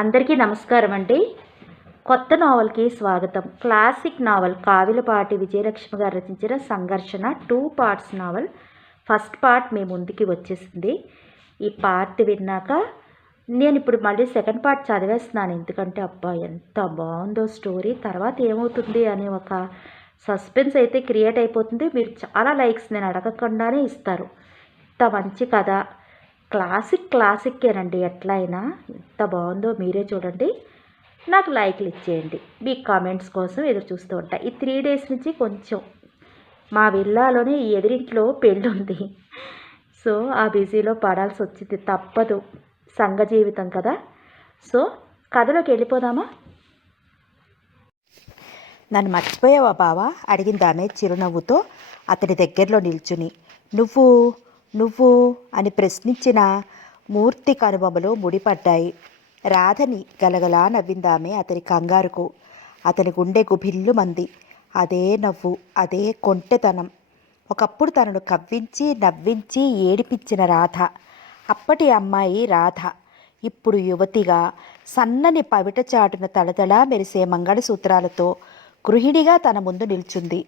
అందరికీ నమస్కారం అండి. కొత్త నావల్కి స్వాగతం. క్లాసిక్ నావల్ కావిలపాటి విజయలక్ష్మి గారు రచించిన సంఘర్షణ 2 పార్ట్స్ నావల్. ఫస్ట్ పార్ట్ మీ ముందుకి వచ్చేసింది. ఈ పార్ట్ విన్నాక నేను ఇప్పుడు మళ్ళీ సెకండ్ పార్ట్ చదివేస్తున్నాను. ఎందుకంటే అబ్బా ఎంత బాగుందో స్టోరీ, తర్వాత ఏమవుతుంది అనే ఒక సస్పెన్స్ అయితే క్రియేట్ అయిపోతుంది. మీరు చాలా లైక్స్ నేను అడగకుండానే ఇస్తారు. ఇంత మంచి కథ, క్లాసిక్కేనండి. ఎట్లా అయినా ఎంత బాగుందో మీరే చూడండి. నాకు లైక్లు ఇచ్చేయండి. మీ కామెంట్స్ కోసం ఎదురు చూస్తూ ఉంటా. ఈ 3 డేస్ నుంచి కొంచెం మా విల్లాలోనే ఈ ఎదురింట్లో పెళ్ళి ఉంది. సో ఆ బిజీలో పడాల్సి వచ్చింది, తప్పదు, సంఘ జీవితం కదా. సో కథలోకి వెళ్ళిపోదామా? నన్ను మర్చిపోయావా బావా? అడిగిందామె చిరునవ్వుతో అతడి దగ్గరలో నిల్చుని. నువ్వు నువ్వు అని ప్రశ్నించిన మూర్తి కనుబొమ్మలు ముడిపడ్డాయి. రాధని గలగలా నవ్విందామె అతని కంగారుకు. అతని గుండె గుభిల్లు మంది. అదే నవ్వు, అదే కొంటెతనం. ఒకప్పుడు తనను కవ్వించి నవ్వించి ఏడిపించిన రాధ. అప్పటి అమ్మాయి రాధ ఇప్పుడు యువతిగా, సన్నని పవిట చాటున తళతళ మెరిసే మంగళసూత్రాలతో గృహిణిగా తన ముందు నిల్చుంది.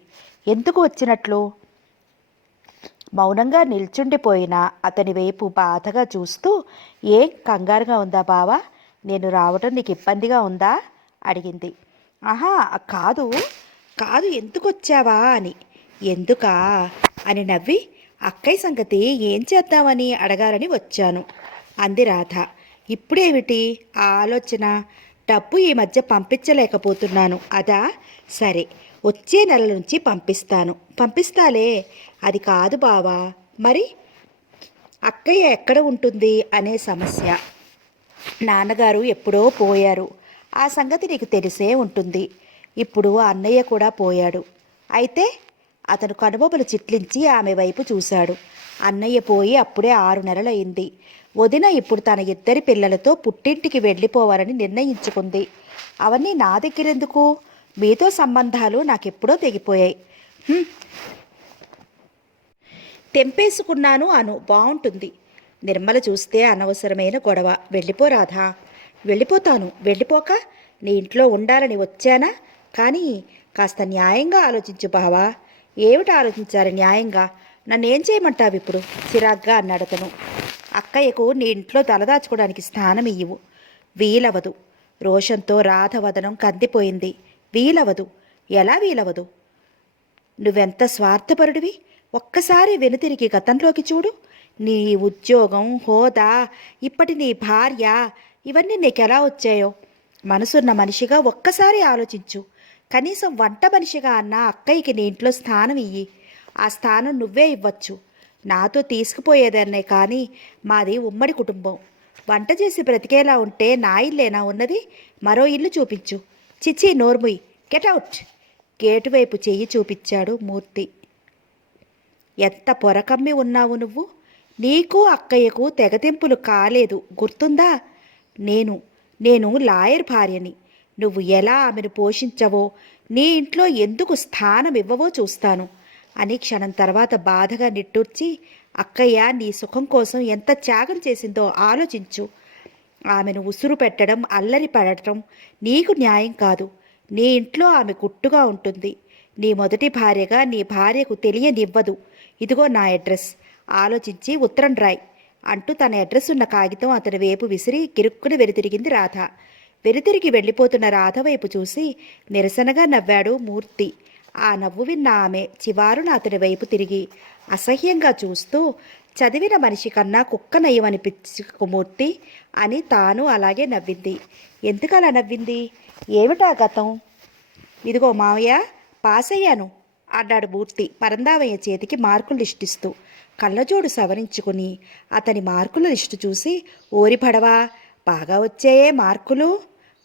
ఎందుకు వచ్చినట్లు? మౌనంగా నిల్చుండిపోయిన అతని వైపు బాధగా చూస్తూ, ఏం కంగారుగా ఉందా బావా? నేను రావటం నీకు ఇబ్బందిగా ఉందా అడిగింది. ఆహా కాదు కాదు, ఎందుకు వచ్చావా అని. ఎందుకా అని నవ్వి, అక్కయ్య సంగతి ఏం చేద్దామని అడగాలని వచ్చాను అంది రాధ. ఇప్పుడేమిటి ఆ ఆలోచన? డబ్బు ఈ మధ్య పంపించలేకపోతున్నాను అదా? సరే, వచ్చే నెల నుంచి పంపిస్తాలే. అది కాదు బావా, మరి అక్కయ్య ఎక్కడ ఉంటుంది అనే సమస్య. నాన్నగారు ఎప్పుడో పోయారు, ఆ సంగతి నీకు తెలిసే ఉంటుంది. ఇప్పుడు అన్నయ్య కూడా పోయాడు. అయితే అతను కనుబొమ్మలు చిట్లించి ఆమె వైపు చూశాడు. అన్నయ్య పోయి అప్పుడే 6 నెలలయింది. వదిన ఇప్పుడు తన 2 పిల్లలతో పుట్టింటికి వెళ్ళిపోవాలని నిర్ణయించుకుంది. అవన్నీ నా దగ్గరెందుకు? మీతో సంబంధాలు నాకెప్పుడో తెగిపోయాయి. తెంపేసుకున్నాను అను, బాగుంటుంది. నిర్మల చూస్తే అనవసరమైన గొడవ. వెళ్ళిపోరాధా. వెళ్ళిపోతాను. వెళ్ళిపోక నీ ఇంట్లో ఉండాలని వచ్చానా? కానీ కాస్త న్యాయంగా ఆలోచించు బావా. ఏమిటి ఆలోచించాలి న్యాయంగా? నన్నేం చేయమంటావు ఇప్పుడు? చిరాగ్గా అన్నాడు అతను. అక్కయ్యకు నీ ఇంట్లో తలదాచుకోవడానికి స్థానం ఇయ్యవు. వీలవదు. రోషంతో రాధ వదనం కందిపోయింది. వీలవదు. ఎలా వీలవదు? నువ్వెంత స్వార్థపరుడివి. ఒక్కసారి వెనుతిరిగి గతంలోకి చూడు. నీ ఉద్యోగం, హోదా, ఇప్పటి నీ భార్య, ఇవన్నీ నీకెలా వచ్చాయో మనసున్న మనిషిగా ఒక్కసారి ఆలోచించు. కనీసం వంట మనిషిగా అన్న అక్కయ్యకి నీ ఇంట్లో స్థానం ఇయ్యి. ఆ స్థానం నువ్వే ఇవ్వచ్చు. నాతో తీసుకుపోయేదన్నే కానీ మాది ఉమ్మడి కుటుంబం. వంట చేసి బ్రతికేలా ఉంటే నా ఇల్లేనా ఉన్నది? మరో ఇల్లు చూపించు. చిచ్చి, నోర్ముయ్, గెట్అవుట్. గేటు వైపు చెయ్యి చూపించాడు మూర్తి. ఎంత పొరకమ్మి ఉన్నావు నువ్వు. నీకు అక్కయ్యకు తెగతింపులు కాలేదు, గుర్తుందా? నేను లాయర్ భార్యని. నువ్వు ఎలా ఆమెను పోషించవో, నీ ఇంట్లో ఎందుకు స్థానం ఇవ్వవో చూస్తాను అని క్షణం తర్వాత బాధగా నిట్టూర్చి, అక్కయ్య నీ సుఖం కోసం ఎంత త్యాగం చేసిందో ఆలోచించు. ఆమెను ఉసురు పెట్టడం, అల్లరి పడటం నీకు న్యాయం కాదు. నీ ఇంట్లో ఆమె గుట్టుగా ఉంటుంది. నీ మొదటి భార్యగా నీ భార్యకు తెలియనివ్వదు. ఇదిగో నా అడ్రస్, ఆలోచించి ఉత్తరం రాయ్ అంటూ తన అడ్రస్ ఉన్న కాగితం అతని వైపు విసిరి గిరుక్కుని వెనుతిరిగింది రాధ. వెనుతిరిగి వెళ్ళిపోతున్న రాధ వైపు చూసి నిరసనగా నవ్వాడు మూర్తి. ఆ నవ్వు విన్న ఆమె చివారున అతని వైపు తిరిగి అసహ్యంగా చూస్తూ, చదివిన మనిషి కన్నా కుక్క నయ్యమనిపించు మూర్తి అని తాను అలాగే నవ్వింది. ఎందుకు అలా నవ్వింది? ఏమిటా గతం? ఇదిగో మావయ్య, పాస్ అయ్యాను అన్నాడు మూర్తి పరందామయ్య చేతికి మార్కులు లిస్ట్ ఇస్తూ. కళ్ళజోడు సవరించుకుని అతని మార్కుల లిస్టు చూసి, ఓరి పడవా, బాగా వచ్చాయే మార్కులు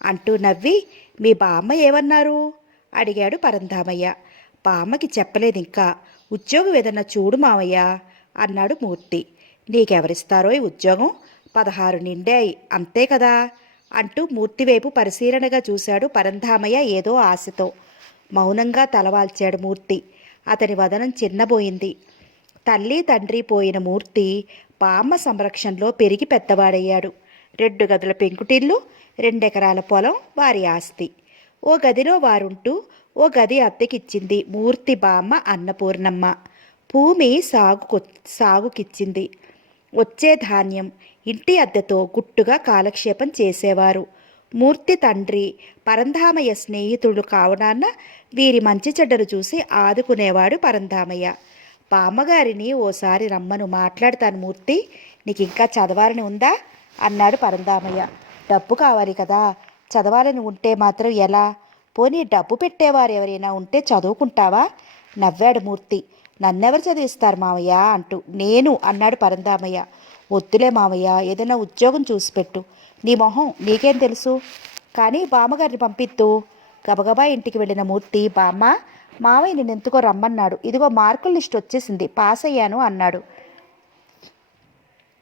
అంటూ నవ్వి, మీ బామ్మ ఏమన్నారు అడిగాడు పరంధామయ్య. బామ్మకి చెప్పలేదు ఇంకా. ఉద్యోగం ఏదన్నా చూడు మావయ్య అన్నాడు మూర్తి. నీకెవరిస్తారో ఈ ఉద్యోగం? 16 నిండాయి అంతే కదా అంటూ మూర్తి వైపు పరిశీలనగా చూశాడు పరంధామయ్య ఏదో ఆశతో. మౌనంగా తలవాల్చాడు మూర్తి. అతని వదనం చిన్నబోయింది. తల్లి తండ్రి పోయిన మూర్తి బామ్మ సంరక్షణలో పెరిగి పెద్దవాడయ్యాడు. 2 గదుల పెంకుటిల్లు, 2 ఎకరాల పొలం వారి ఆస్తి. ఓ గదిలో వారుంటూ ఓ గది అద్దెకిచ్చింది మూర్తి బామ్మ అన్నపూర్ణమ్మ. భూమి సాగుకిచ్చింది. వచ్చే ధాన్యం, ఇంటి అద్దెతో గుట్టుగా కాలక్షేపం చేసేవారు. మూర్తి తండ్రి పరంధామయ్య స్నేహితుడు కావడాన్న వీరి మంచి చెడ్డలు చూసి ఆదుకునేవాడు పరంధామయ్య. బామ్మగారిని ఓసారి రమ్మను, మాట్లాడతాను. మూర్తి, నీకు ఇంకా చదవాలని ఉందా అన్నాడు పరంధామయ్య. డబ్బు కావాలి కదా, చదవాలని ఉంటే మాత్రం ఎలా? పోనీ డబ్బు పెట్టేవారు ఎవరైనా ఉంటే చదువుకుంటావా? నవ్వాడు మూర్తి. నన్నెవరు చదివిస్తారు మావయ్య అంటూ. నేను అన్నాడు పరంధామయ్య. వద్దులే మావయ్య, ఏదైనా ఉద్యోగం చూసి పెట్టు. నీ మొహం నీకేం తెలుసు, కానీ బామ్మగారిని పంపిద్దు. గబగబా ఇంటికి వెళ్ళిన మూర్తి, బామ్మ, మావయ్య నేను ఎందుకో రమ్మన్నాడు. ఇదిగో మార్కుల లిస్ట్ వచ్చేసింది, పాస్ అయ్యాను అన్నాడు.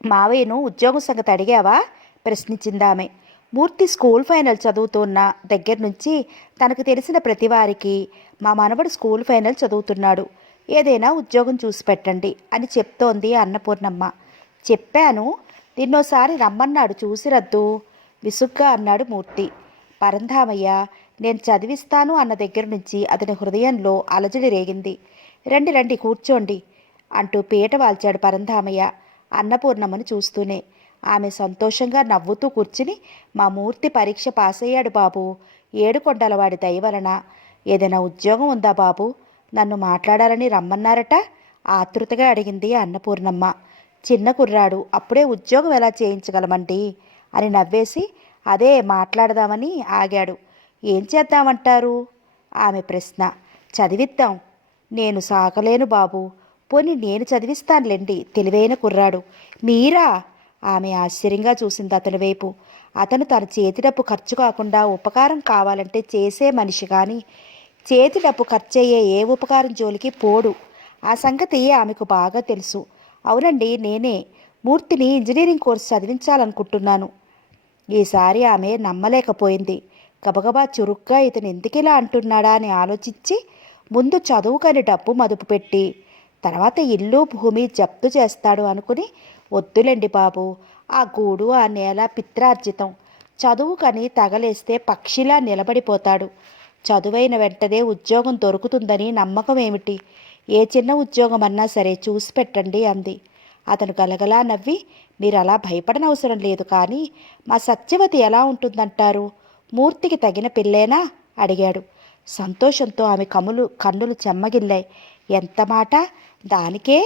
మావయ్యను ఉద్యోగం సంగతి అడిగావా ప్రశ్నించిందామె. మూర్తి స్కూల్ ఫైనల్ చదువుతున్న దగ్గర నుంచి తనకు తెలిసిన ప్రతి వారికి మా మనవడు స్కూల్ ఫైనల్ చదువుతున్నాడు, ఏదైనా ఉద్యోగం చూసి పెట్టండి అని చెప్తోంది అన్నపూర్ణమ్మ. చెప్పాను, నిన్నోసారి రమ్మన్నాడు, చూసి రద్దు విసుగ్గా అన్నాడు మూర్తి. పరంధామయ్య నేను చదివిస్తాను అన్న దగ్గర నుంచి అతని హృదయంలో అలజడి రేగింది. రండి రండి కూర్చోండి అంటూ పీట వాల్చాడు పరంధామయ్య అన్నపూర్ణమ్మను చూస్తూనే. ఆమె సంతోషంగా నవ్వుతూ కూర్చుని, మా మూర్తి పరీక్ష పాస్ అయ్యాడు బాబు, ఏడుకొండలవాడి దయ వలన. ఏదైనా ఉద్యోగం ఉందా బాబు, నన్ను మాట్లాడాలని రమ్మన్నారట ఆతృతగా అడిగింది అన్నపూర్ణమ్మ. చిన్న కుర్రాడు, అప్పుడే ఉద్యోగం ఎలా చేయించగలమండి అని నవ్వేసి అదే మాట్లాడదామని ఆగాడు. ఏం చేద్దామంటారు ఆమె ప్రశ్న. చదివిద్దాం. నేను సాకలేను బాబు. పోనీ నేను చదివిస్తానులేండి. తెలివైన కుర్రాడు. మీరా? ఆమె ఆశ్చర్యంగా చూసింది అతని వైపు. అతను తన చేతి డబ్బు ఖర్చు కాకుండా ఉపకారం కావాలంటే చేసే మనిషి కానీ చేతి డబ్బు ఖర్చయ్యే ఏ ఉపకారం జోలికి పోడు. ఆ సంగతి ఆమెకు బాగా తెలుసు. అవునండి, నేనే మూర్తిని ఇంజనీరింగ్ కోర్సు చదివించాలనుకుంటున్నాను. ఈసారి ఆమె నమ్మలేకపోయింది. గబగబా చురుగ్గా ఇతను ఎందుకిలా అంటున్నాడా అని ఆలోచించి, ముందు చదువుకని డబ్బు మదుపు పెట్టి తర్వాత ఇల్లు భూమి జప్తు చేస్తాడు అనుకుని, వద్దులేండి బాబు, ఆ గూడు ఆ నేల పిత్రార్జితం, చదువుకని తగలేస్తే పక్షిలా నిలబడిపోతాడు. చదువైన వెంటనే ఉద్యోగం దొరుకుతుందని నమ్మకం ఏమిటి? ఏ చిన్న ఉద్యోగం అన్నా సరే చూసి పెట్టండి అంది. అతను గలగలా నవ్వి, మీరు అలా భయపడనవసరం లేదు, కానీ మా సత్యవతి ఎలా ఉంటుందంటారు? మూర్తికి తగిన పిల్లేనా అడిగాడు. సంతోషంతో ఆమె కన్నులు చెమ్మగిల్లాయి. ఎంత మాట! దానికే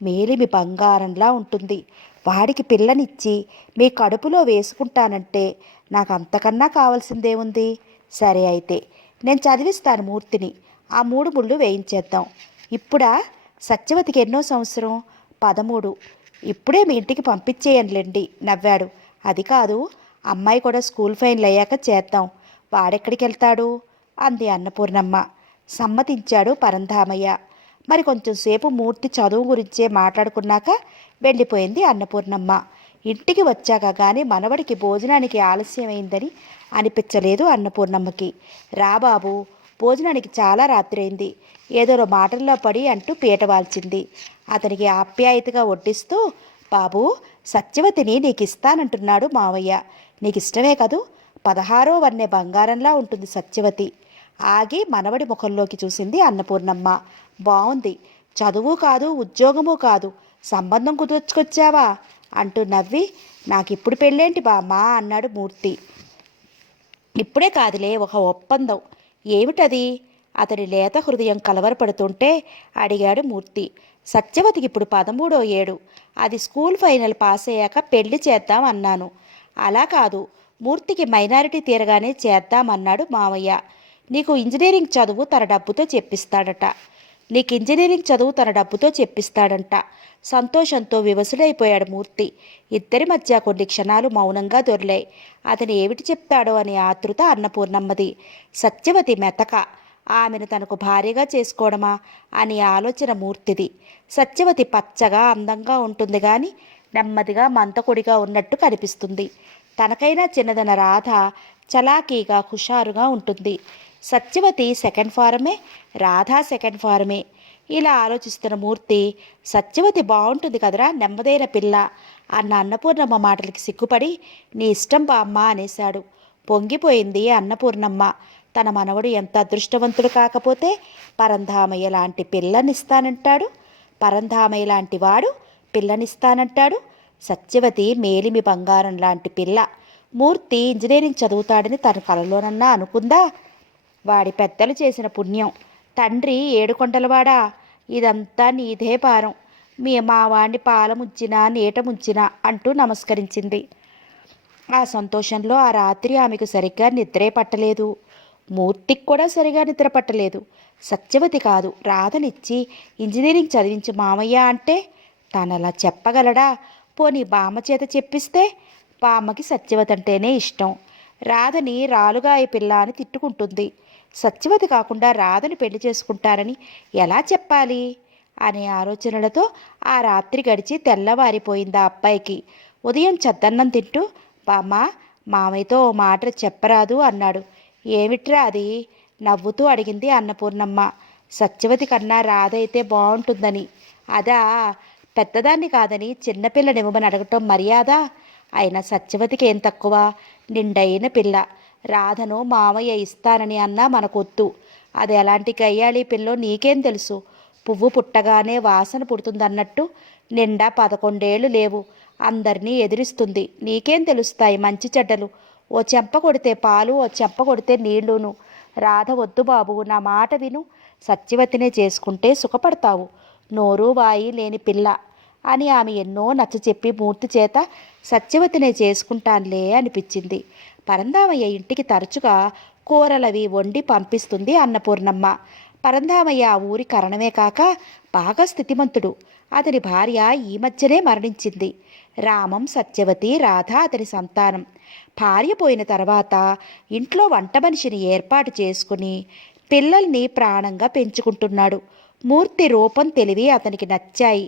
మేలిమి బంగారంలా ఉంటుంది. వాడికి పిల్లనిచ్చి మీ కడుపులో వేసుకుంటానంటే నాకు అంతకన్నా కావాల్సిందేముంది? సరే అయితే నేను చదివిస్తాను మూర్తిని. ఆ 3 ముళ్ళు వేయించేద్దాం. ఇప్పుడా? సత్యవతికి ఎన్నో సంవత్సరం? 13. ఇప్పుడే మీ ఇంటికి పంపించేయనులేండి నవ్వాడు. అది కాదు, అమ్మాయి కూడా స్కూల్ ఫైనల్ అయ్యాక చేద్దాం. వాడెక్కడికి వెళ్తాడు అంది అన్నపూర్ణమ్మ. సమ్మతించాడు పరంధామయ్య. మరి కొంచెం సేపు మూర్తి చదువు గురించే మాట్లాడుకున్నాక వెళ్ళిపోయింది అన్నపూర్ణమ్మ. ఇంటికి వచ్చాక కానీ మనవడికి భోజనానికి ఆలస్యమైందని అనిపించలేదు అన్నపూర్ణమ్మకి. రా బాబు, భోజనానికి చాలా రాత్రి అయింది, ఏదో మాటల్లో పడి అంటూ పీట వాల్చింది. అతనికి ఆప్యాయతగా వడ్డిస్తూ, బాబు, సత్యవతిని నీకు ఇస్తానంటున్నాడు మావయ్య. నీకు ఇష్టమే కదూ? 16వ వన్నె బంగారంలా ఉంటుంది సత్యవతి. ఆగి మనవడి ముఖంలోకి చూసింది అన్నపూర్ణమ్మ. బాగుంది. చదువు కాదు, ఉద్యోగము కాదు, సంబంధం కుదుర్చుకొచ్చావా అంటూ నవ్వి, నాకిప్పుడు పెళ్ళేంటి బామ్మా అన్నాడు మూర్తి. ఇప్పుడే కాదులే, ఒక ఒప్పందం. ఏమిటది? అతని లేత హృదయం కలవరపడుతుంటే అడిగాడు మూర్తి. సత్యవతికి ఇప్పుడు 13వ ఏడు. అది స్కూల్ ఫైనల్ పాస్ అయ్యాక పెళ్లి చేద్దాం అన్నాను. అలా కాదు, మూర్తికి మైనారిటీ తీరగానే చేద్దామన్నాడు మావయ్య. నీకు ఇంజనీరింగ్ చదువు తన డబ్బుతో చెప్పిస్తాడంట. సంతోషంతో వివసుడైపోయాడు మూర్తి. ఇద్దరి మధ్య కొన్ని క్షణాలు మౌనంగా దొర్లాయి. అతను ఏమిటి చెప్తాడో అనే ఆతృత అన్నపూర్ణమ్మది. సత్యవతి మెతక, ఆమెను తనకు భార్యగా చేసుకోవడమా అని ఆలోచన మూర్తిది. సత్యవతి పచ్చగా అందంగా ఉంటుంది కానీ నెమ్మదిగా మంతకొడిగా ఉన్నట్టు కనిపిస్తుంది. తనకైనా చిన్నదన రాధ చలాకీగా హుషారుగా ఉంటుంది. సత్యవతి సెకండ్ ఫారమే, రాధా సెకండ్ ఫారమే. ఇలా ఆలోచిస్తున్న మూర్తి, సత్యవతి బాగుంటుంది కదరా, నెమ్మదైన పిల్ల అన్న అన్నపూర్ణమ్మ మాటలకి సిగ్గుపడి, నీ ఇష్టం బామ్మ అనేశాడు. పొంగిపోయింది అన్నపూర్ణమ్మ. తన మనవడు ఎంత అదృష్టవంతుడు కాకపోతే పరంధామయ్య లాంటి పిల్లనిస్తానంటాడు. పరంధామయ్య లాంటి వాడు పిల్లనిస్తానంటాడు. సత్యవతి మేలిమి బంగారం లాంటి పిల్ల. మూర్తి ఇంజనీరింగ్ చదువుతాడని తన కలలోనన్నా అనుకుందా? వాడి పెద్దలు చేసిన పుణ్యం. తండ్రి ఏడుకొండలవాడా, ఇదంతా నీదే భారం. మా వాడిని పాల ముంచినా నీట ముంచినా అంటూ నమస్కరించింది. ఆ సంతోషంలో ఆ రాత్రి ఆమెకు సరిగ్గా నిద్రే పట్టలేదు. మూర్తికి కూడా సరిగా నిద్ర పట్టలేదు. సత్యవతి కాదు, రాధనిచ్చి ఇంజనీరింగ్ చదివించు మామయ్య అంటే తనలా చెప్పగలడా? పోనీ బామ్మ చేత చెప్పిస్తే? బామ్మకి సత్యవతి అంటేనే ఇష్టం. రాధని రాలుగాయ పిల్ల అని తిట్టుకుంటుంది. సత్యవతి కాకుండా రాధని పెళ్లి చేసుకుంటారని ఎలా చెప్పాలి అనే ఆలోచనలతో ఆ రాత్రి గడిచి తెల్లవారిపోయింది ఆ అబ్బాయికి. ఉదయం చద్దన్నం తింటూ, బామ్మ, మామయ్యతో ఓ మాట చెప్పరాదు అన్నాడు. ఏమిట్రా అది? నవ్వుతూ అడిగింది అన్నపూర్ణమ్మ. సత్యవతి కన్నా రాధైతే బాగుంటుందని. అదా? పెద్దదాన్ని కాదని చిన్నపిల్లనివ్వమని అడగటం మర్యాద? అయినా సత్యవతికి ఏం తక్కువ? నిండైన పిల్ల. రాధను మామయ్య ఇస్తానని అన్నా మనకొద్దు. అది ఎలాంటి గయ్యాళి పిల్లో నీకేం తెలుసు? పువ్వు పుట్టగానే వాసన పుడుతుందన్నట్టు నిండా 11 ఏళ్ళు లేవు. అందరినీ ఎదిరిస్తుంది. నీకేం తెలుస్తాయి మంచి చెడ్డలు? ఓ చెంప కొడితే పాలు, ఓ చెంప కొడితే నీళ్లును. రాధ వద్దు బాబు, నా మాట విను. సత్యవతినే చేసుకుంటే సుఖపడతావు. నోరు వాయి లేని పిల్ల అని ఆమె ఎన్నో నచ్చచెప్పి మూర్తి చేత సత్యవతినే చేసుకుంటానులే అనిపించింది. పరంధామయ్య ఇంటికి తరచుగా కూరలవి వండి పంపిస్తుంది అన్నపూర్ణమ్మ. పరంధామయ్య ఆ ఊరి కరణమే కాక బాగా స్థితిమంతుడు. అతని భార్య ఈ మధ్యనే మరణించింది. రామం, సత్యవతి, రాధ అతని సంతానం. భార్య పోయిన తర్వాత ఇంట్లో వంట మనిషిని ఏర్పాటు చేసుకుని పిల్లల్ని ప్రాణంగా పెంచుకుంటున్నాడు. మూర్తి రూపం, తెలివి అతనికి నచ్చాయి.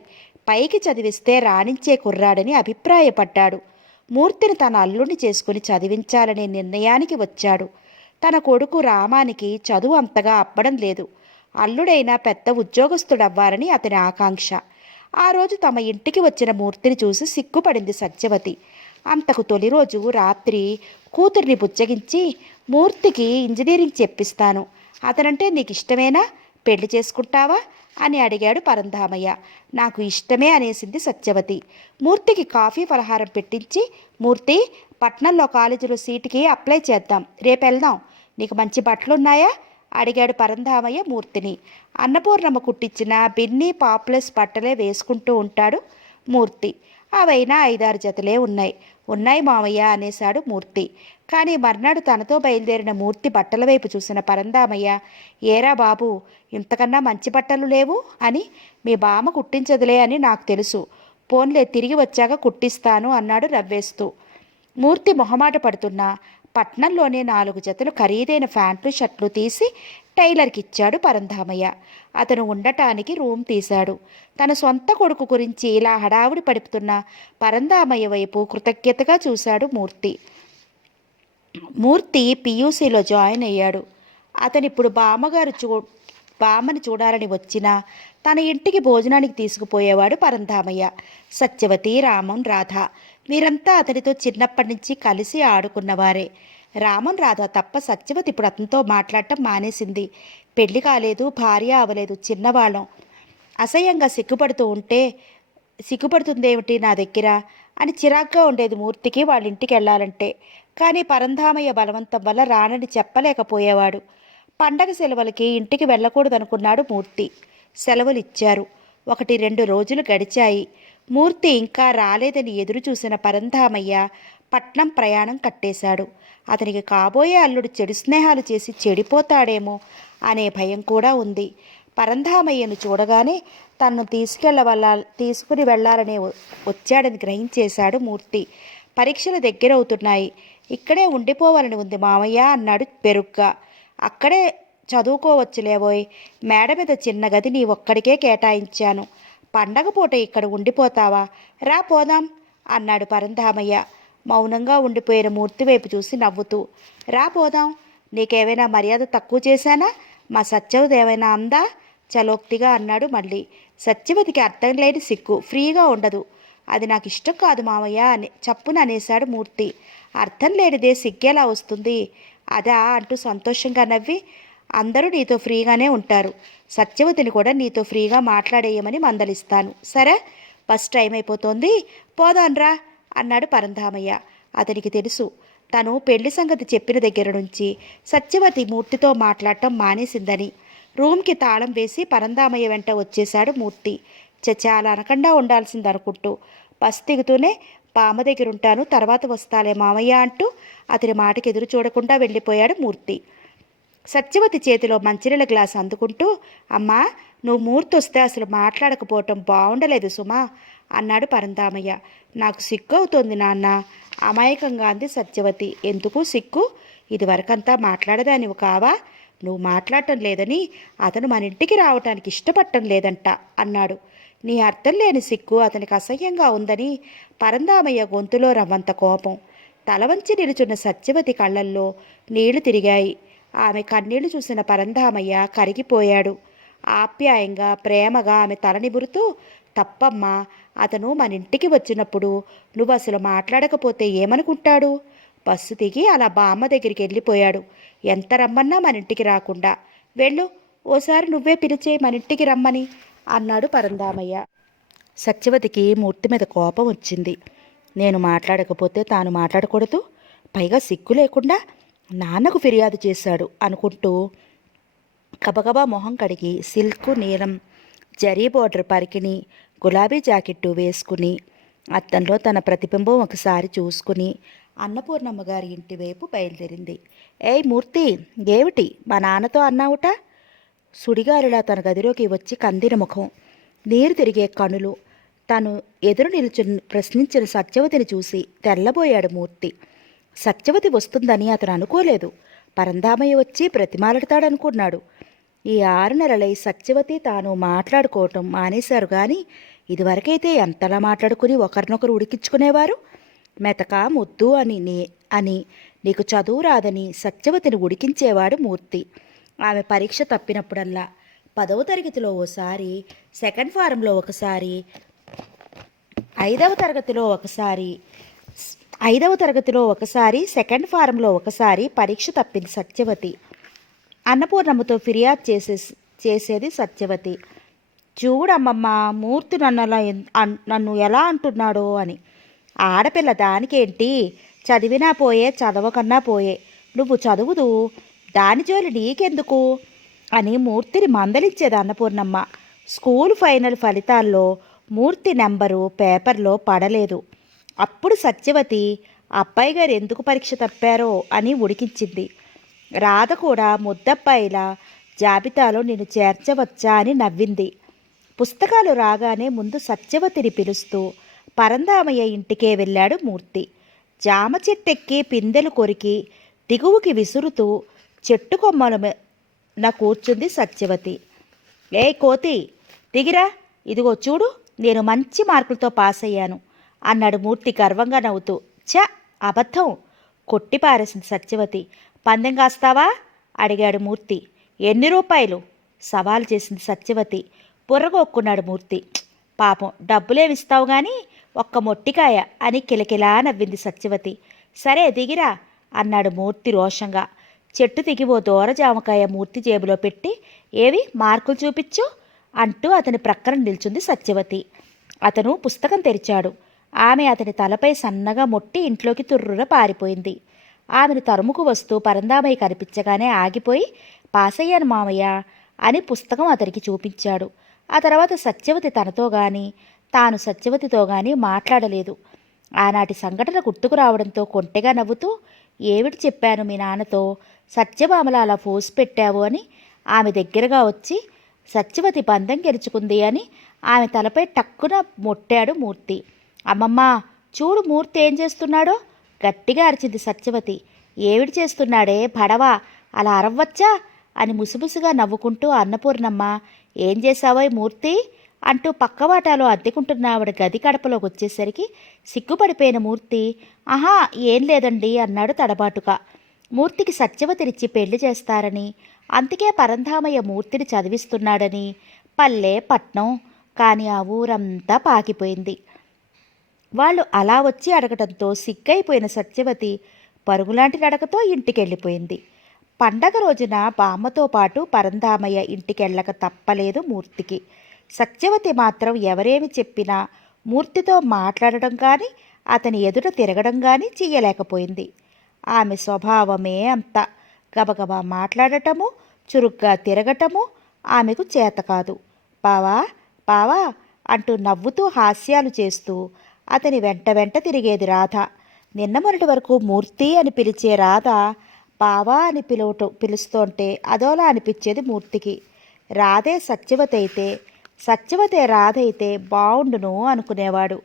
పైకి చదివిస్తే రాణించే కుర్రాడని అభిప్రాయపడ్డాడు. మూర్తిని తన అల్లుడిని చేసుకుని చదివించాలనే నిర్ణయానికి వచ్చాడు. తన కొడుకు రామానికి చదువు అంతగా అబ్బడం లేదు. అల్లుడైనా పెద్ద ఉద్యోగస్తుడవ్వాలని అతని ఆకాంక్ష. ఆ రోజు తమ ఇంటికి వచ్చిన మూర్తిని చూసి సిగ్గుపడింది సత్యవతి. అంతకు తొలి రోజు రాత్రి కూతుర్ని బుజ్జగించి, మూర్తికి ఇంజనీరింగ్ చెప్పిస్తాను, అతనంటే నీకు ఇష్టమేనా? పెళ్లి చేసుకుంటావా అని అడిగాడు పరంధామయ్య. నాకు ఇష్టమే అనేసింది సత్యవతి. మూర్తికి కాఫీ పలహారం పెట్టించి, మూర్తి, పట్నంలో కాలేజీలో సీటుకి అప్లై చేద్దాం, రేపు వెళ్దాం, నీకు మంచి బట్టలున్నాయా అడిగాడు పరంధామయ్య మూర్తిని. అన్నపూర్ణమ్మ కుట్టించిన బిన్నీ పాప్లెస్ బట్టలే వేసుకుంటూ ఉంటాడు మూర్తి. అవైనా 5-6 జతలే ఉన్నాయి. ఉన్నాయి మామయ్య అనేశాడు మూర్తి. కానీ మర్నాడు తనతో బయలుదేరిన మూర్తి బట్టల వైపు చూసిన పరంధామయ్య, ఏరా బాబు, ఇంతకన్నా మంచి బట్టలు లేవు అని? మీ బామ్మ కుట్టించదులే అని నాకు తెలుసు, పోన్లే తిరిగి వచ్చాక కుట్టిస్తాను అన్నాడు నవ్వేస్తూ. మూర్తి మొహమాట పడుతున్నా పట్నంలోనే 4 జతలు ఖరీదైన ప్యాంట్లు, షర్ట్లు తీసి టైలర్కి ఇచ్చాడు పరంధామయ్య. అతను ఉండటానికి రూమ్ తీశాడు. తన సొంత కొడుకు గురించి ఇలా హడావుడి పడుపుతున్న పరంధామయ్య వైపు కృతజ్ఞతగా చూశాడు మూర్తి. మూర్తి పియూసీలో జాయిన్ అయ్యాడు. అతనిప్పుడు బామ్మని చూడాలని వచ్చినా తన ఇంటికి భోజనానికి తీసుకుపోయేవాడు పరంధామయ్య. సత్యవతి, రామం, రాధ వీరంతా అతనితో చిన్నప్పటి నుంచి కలిసి ఆడుకున్నవారే. రామం, రాధ తప్ప సత్యవతి ఇప్పుడు అతనితో మాట్లాడటం మానేసింది. పెళ్లి కాలేదు, భార్య అవలేదు, చిన్నవాళ్ళం. అసహ్యంగా సిగ్గుపడుతుందేమిటి నా దగ్గర అని చిరాగ్గా ఉండేది మూర్తికి వాళ్ళ ఇంటికి వెళ్ళాలంటే. కానీ పరంధామయ్య బలవంతం వల్ల రానని చెప్పలేకపోయేవాడు. పండగ సెలవులకి ఇంటికి వెళ్ళకూడదనుకున్నాడు మూర్తి. సెలవులు ఇచ్చారు. 1-2 రోజులు గడిచాయి. మూర్తి ఇంకా రాలేదని ఎదురు చూసిన పరంధామయ్య పట్నం ప్రయాణం కట్టేశాడు. అతనికి కాబోయే అల్లుడు చెడు స్నేహాలు చేసి చెడిపోతాడేమో అనే భయం కూడా ఉంది. పరంధామయ్యను చూడగానే తనను తీసుకుని వెళ్ళాలనే వచ్చాడని గ్రహించేశాడు మూర్తి. పరీక్షలు దగ్గరవుతున్నాయి. ఇక్కడే ఉండిపోవాలని ఉంది మామయ్య అన్నాడు బెరుగ్గా. అక్కడే చదువుకోవచ్చులేవోయ్, మేడ మీద చిన్న గది నీ ఒక్కడికే కేటాయించాను. పండగ పూట ఇక్కడ ఉండిపోతావా? రా పోదాం అన్నాడు పరంధామయ్య. మౌనంగా ఉండిపోయిన మూర్తి వైపు చూసి నవ్వుతూ, రా పోదాం, నీకేమైనా మర్యాద తక్కువ చేశానా? మా సత్యవతి ఏమైనా అందా? చలోక్తిగా అన్నాడు మళ్ళీ. సత్యవతికి అర్థం లేని సిగ్గు, ఫ్రీగా ఉండదు. అది నాకు ఇష్టం కాదు మావయ్య అని చప్పున అనేశాడు మూర్తి. అర్థం లేనిదే సిగ్గేలా వస్తుంది అదా అంటూ సంతోషంగా నవ్వి, అందరూ నీతో ఫ్రీగానే ఉంటారు, సత్యవతిని కూడా నీతో ఫ్రీగా మాట్లాడేయమని మందలిస్తాను, సరే? బస్ టైం అయిపోతోంది, పోదాన్రా అన్నాడు పరంధామయ్య. అతనికి తెలుసు, తను పెళ్లి సంగతి చెప్పిన దగ్గర నుంచి సత్యవతి మూర్తితో మాట్లాడటం మానేసిందని. రూమ్కి తాళం వేసి పరంధామయ్య వెంట వచ్చేశాడు మూర్తి. చాలా అనకుండా ఉండాల్సిందనుకుంటూ బస్ దిగుతూనే బామ్మ దగ్గరుంటాను, తర్వాత వస్తాలే మామయ్య అంటూ అతని మాటకి ఎదురు చూడకుండా వెళ్ళిపోయాడు మూర్తి. సత్యవతి చేతిలో మంచినీళ్ళ గ్లాస్ అందుకుంటూ, అమ్మా, నువ్వు మూర్తి వస్తే అసలు మాట్లాడకపోవటం బాగుండలేదు సుమా అన్నాడు పరంధామయ్య. నాకు సిగ్గు అవుతోంది నాన్న, అమాయకంగా అంది సత్యవతి. ఎందుకు సిగ్గు? ఇదివరకంతా మాట్లాడదానివి కావా? నువ్వు మాట్లాడటం లేదని అతను మన ఇంటికి రావటానికి ఇష్టపడటం లేదంట అన్నాడు. నీ అర్థం లేని సిగ్గు అతనికి అసహ్యంగా ఉందని పరంధామయ్య గొంతులో రవ్వంత కోపం. తల వంచి నిలుచున్న సత్యవతి కళ్ళల్లో నీళ్లు తిరిగాయి. ఆమె కన్నీళ్లు చూసిన పరంధామయ్య కరిగిపోయాడు. ఆప్యాయంగా ప్రేమగా ఆమె తల నిమురుతూ, తప్పమ్మా, అతను మన ఇంటికి వచ్చినప్పుడు నువ్వు అసలు మాట్లాడకపోతే ఏమనుకుంటాడు? బస్సు దిగి అలా బామ్మ దగ్గరికి వెళ్ళిపోయాడు. ఎంత రమ్మన్నా మన ఇంటికి రాకుండా. వెళ్ళు, ఓసారి నువ్వే పిలిచే మన ఇంటికి రమ్మని అన్నాడు పరంధామయ్య. సత్యవతికి మూర్తి మీద కోపం వచ్చింది. నేను మాట్లాడకపోతే తాను మాట్లాడకూడదు, పైగా సిగ్గు లేకుండా నాన్నకు ఫిర్యాదు చేశాడు అనుకుంటూ గబగబా మొహం కడిగి సిల్క్ నీలం జరీ బోర్డర్ పరికిని గులాబీ జాకెట్టు వేసుకుని అద్దంలో తన ప్రతిబింబం ఒకసారి చూసుకుని అన్నపూర్ణమ్మ గారి ఇంటి వైపు బయలుదేరింది. ఏయ్ మూర్తి, ఏమిటి మా నాన్నతో అన్నావుట? సుడిగాలిలా తన గదిలోకి వచ్చి కందిన ముఖం, నీరు తిరిగే కనులు, తను ఎదురు ప్రశ్నించిన సత్యవతిని చూసి తెల్లబోయాడు మూర్తి. సత్యవతి వస్తుందని అతను అనుకోలేదు. పరంధామయ్య వచ్చి ప్రతిమాలడతాడనుకున్నాడు. ఈ 6 నెలలై సత్యవతి తాను మాట్లాడుకోవటం మానేశారు కానీ ఇదివరకైతే ఎంతలా మాట్లాడుకుని ఒకరినొకరు ఉడికించుకునేవారు. మెతక ముద్దు అని నీకు చదువు రాదని సత్యవతిని ఉడికించేవాడు మూర్తి. ఆమె పరీక్ష తప్పినప్పుడల్లా 10వ తరగతిలో ఓసారి, సెకండ్ ఫారంలో ఒకసారి, 5వ తరగతిలో ఒకసారి సెకండ్ ఫారంలో ఒకసారి పరీక్ష తప్పింది సత్యవతి. అన్నపూర్ణమ్మతో ఫిర్యాదు చేసేది సత్యవతి. చూడమ్మమ్మ, మూర్తి నన్ను ఎలా అంటున్నాడో అని. ఆడపిల్ల దానికేంటి, చదివినా పోయే, చదవకన్నా పోయే, నువ్వు చదువుదు, దాని జోలి నీకెందుకు అని మూర్తిని మందలించేది అన్నపూర్ణమ్మ. స్కూల్ ఫైనల్ ఫలితాల్లో మూర్తి నెంబరు పేపర్లో పడలేదు. అప్పుడు సత్యవతి అబ్బాయి గారు ఎందుకు పరీక్ష తప్పారో అని ఉడికించింది. రాధ కూడా ముద్దబ్బాయిల జాబితాలో నిన్ను చేర్చవచ్చా అని నవ్వింది. పుస్తకాలు రాగానే ముందు సత్యవతిని పిలుస్తూ పరంధామయ్య ఇంటికే వెళ్ళాడు మూర్తి. జామ చెట్టెక్కి పిందెలు కొరికి దిగువకి విసురుతూ చెట్టు కొమ్మల కూర్చుంది సత్యవతి. ఏ కోతి, దిగిరా, ఇదిగో చూడు, నేను మంచి మార్కులతో పాస్ అయ్యాను అన్నాడు మూర్తి గర్వంగా నవ్వుతూ. అబద్ధం, కొట్టిపారేసింది సత్యవతి. పందెం కాస్తావా అడిగాడు మూర్తి. ఎన్ని రూపాయలు సవాలు చేసింది సత్యవతి. బుర్రగొక్కున్నాడు మూర్తి. పాపం, డబ్బులేమిస్తావు కానీ ఒక్క మొట్టికాయ అని కిలకిలా నవ్వింది సత్యవతి. సరే దిగిరా అన్నాడు మూర్తి రోషంగా. చెట్టు దిగి ఓ దూర జామకాయ మూర్తి జేబులో పెట్టి, ఏవి మార్కులు చూపించు అంటూ అతని ప్రక్కన నిల్చుంది సత్యవతి. అతను పుస్తకం తెరిచాడు. ఆమె అతని తలపై సన్నగా మొట్టి ఇంట్లోకి తుర్రున పారిపోయింది. ఆమెను తరుముకు వస్తూ పరంధామయ్య కనిపించగానే ఆగిపోయి, పాసయ్యాను మామయ్య అని పుస్తకం అతనికి చూపించాడు. ఆ తర్వాత సత్యవతి తనతో గాని తాను సత్యవతితో గాని మాట్లాడలేదు. ఆనాటి సంఘటన గుర్తుకు రావడంతో కొంటెగా నవ్వుతూ, ఏమిటి చెప్పాను మీ నాన్నతో, సత్యభామల అలా ఫోర్స్ పెట్టావు అని ఆమె దగ్గరగా వచ్చి, సత్యవతి పందెం గెలుచుకుంది అని ఆమె తలపై టక్కున మొట్టాడు మూర్తి. అమ్మమ్మ, చూడు మూర్తి ఏం చేస్తున్నాడో గట్టిగా అరిచింది సత్యవతి. ఏమిటి చేస్తున్నాడే భడవా, అలా అరవ్వచ్చా అని ముసుముసుగా నవ్వుకుంటూ అన్నపూర్ణమ్మ, ఏం చేశావోయ్ మూర్తి అంటూ పక్కవాటాలో అద్దెకుంటున్న ఆవిడ గది కడపలోకి వచ్చేసరికి సిగ్గుపడిపోయిన మూర్తి, ఆహా ఏం లేదండి అన్నాడు తడబాటుగా. మూర్తికి సత్యవతినిచ్చి పెళ్లి చేస్తారని, అందుకే పరంధామయ్య మూర్తిని చదివిస్తున్నాడని పల్లె పట్నం కానీ ఆ ఊరంతా పాకిపోయింది. వాళ్ళు అలా వచ్చి అడగటంతో సిగ్గైపోయిన సత్యవతి పరుగులాంటి నడకతో ఇంటికెళ్ళిపోయింది. పండగ రోజున బామ్మతో పాటు పరంధామయ్య ఇంటికెళ్ళక తప్పలేదు మూర్తికి. సత్యవతి మాత్రం ఎవరేమి చెప్పినా మూర్తితో మాట్లాడడం కానీ అతని ఎదుట తిరగడం కానీ చెయ్యలేకపోయింది. ఆమె స్వభావమే అంత. గబగబా మాట్లాడటము, చురుగ్గా తిరగటము ఆమెకు చేత కాదు. బావా బావా అంటూ నవ్వుతూ హాస్యాలు చేస్తూ అతని వెంట వెంట తిరిగేది రాధ. నిన్న మొన్నటి వరకు మూర్తి అని పిలిచే రాధ బావా అని పిలుస్తుంటే అదోలా అనిపించేది మూర్తికి. రాధే సత్యవతి అయితే, సత్యవతే రాధ అయితే బావుండును అనుకునేవాడు.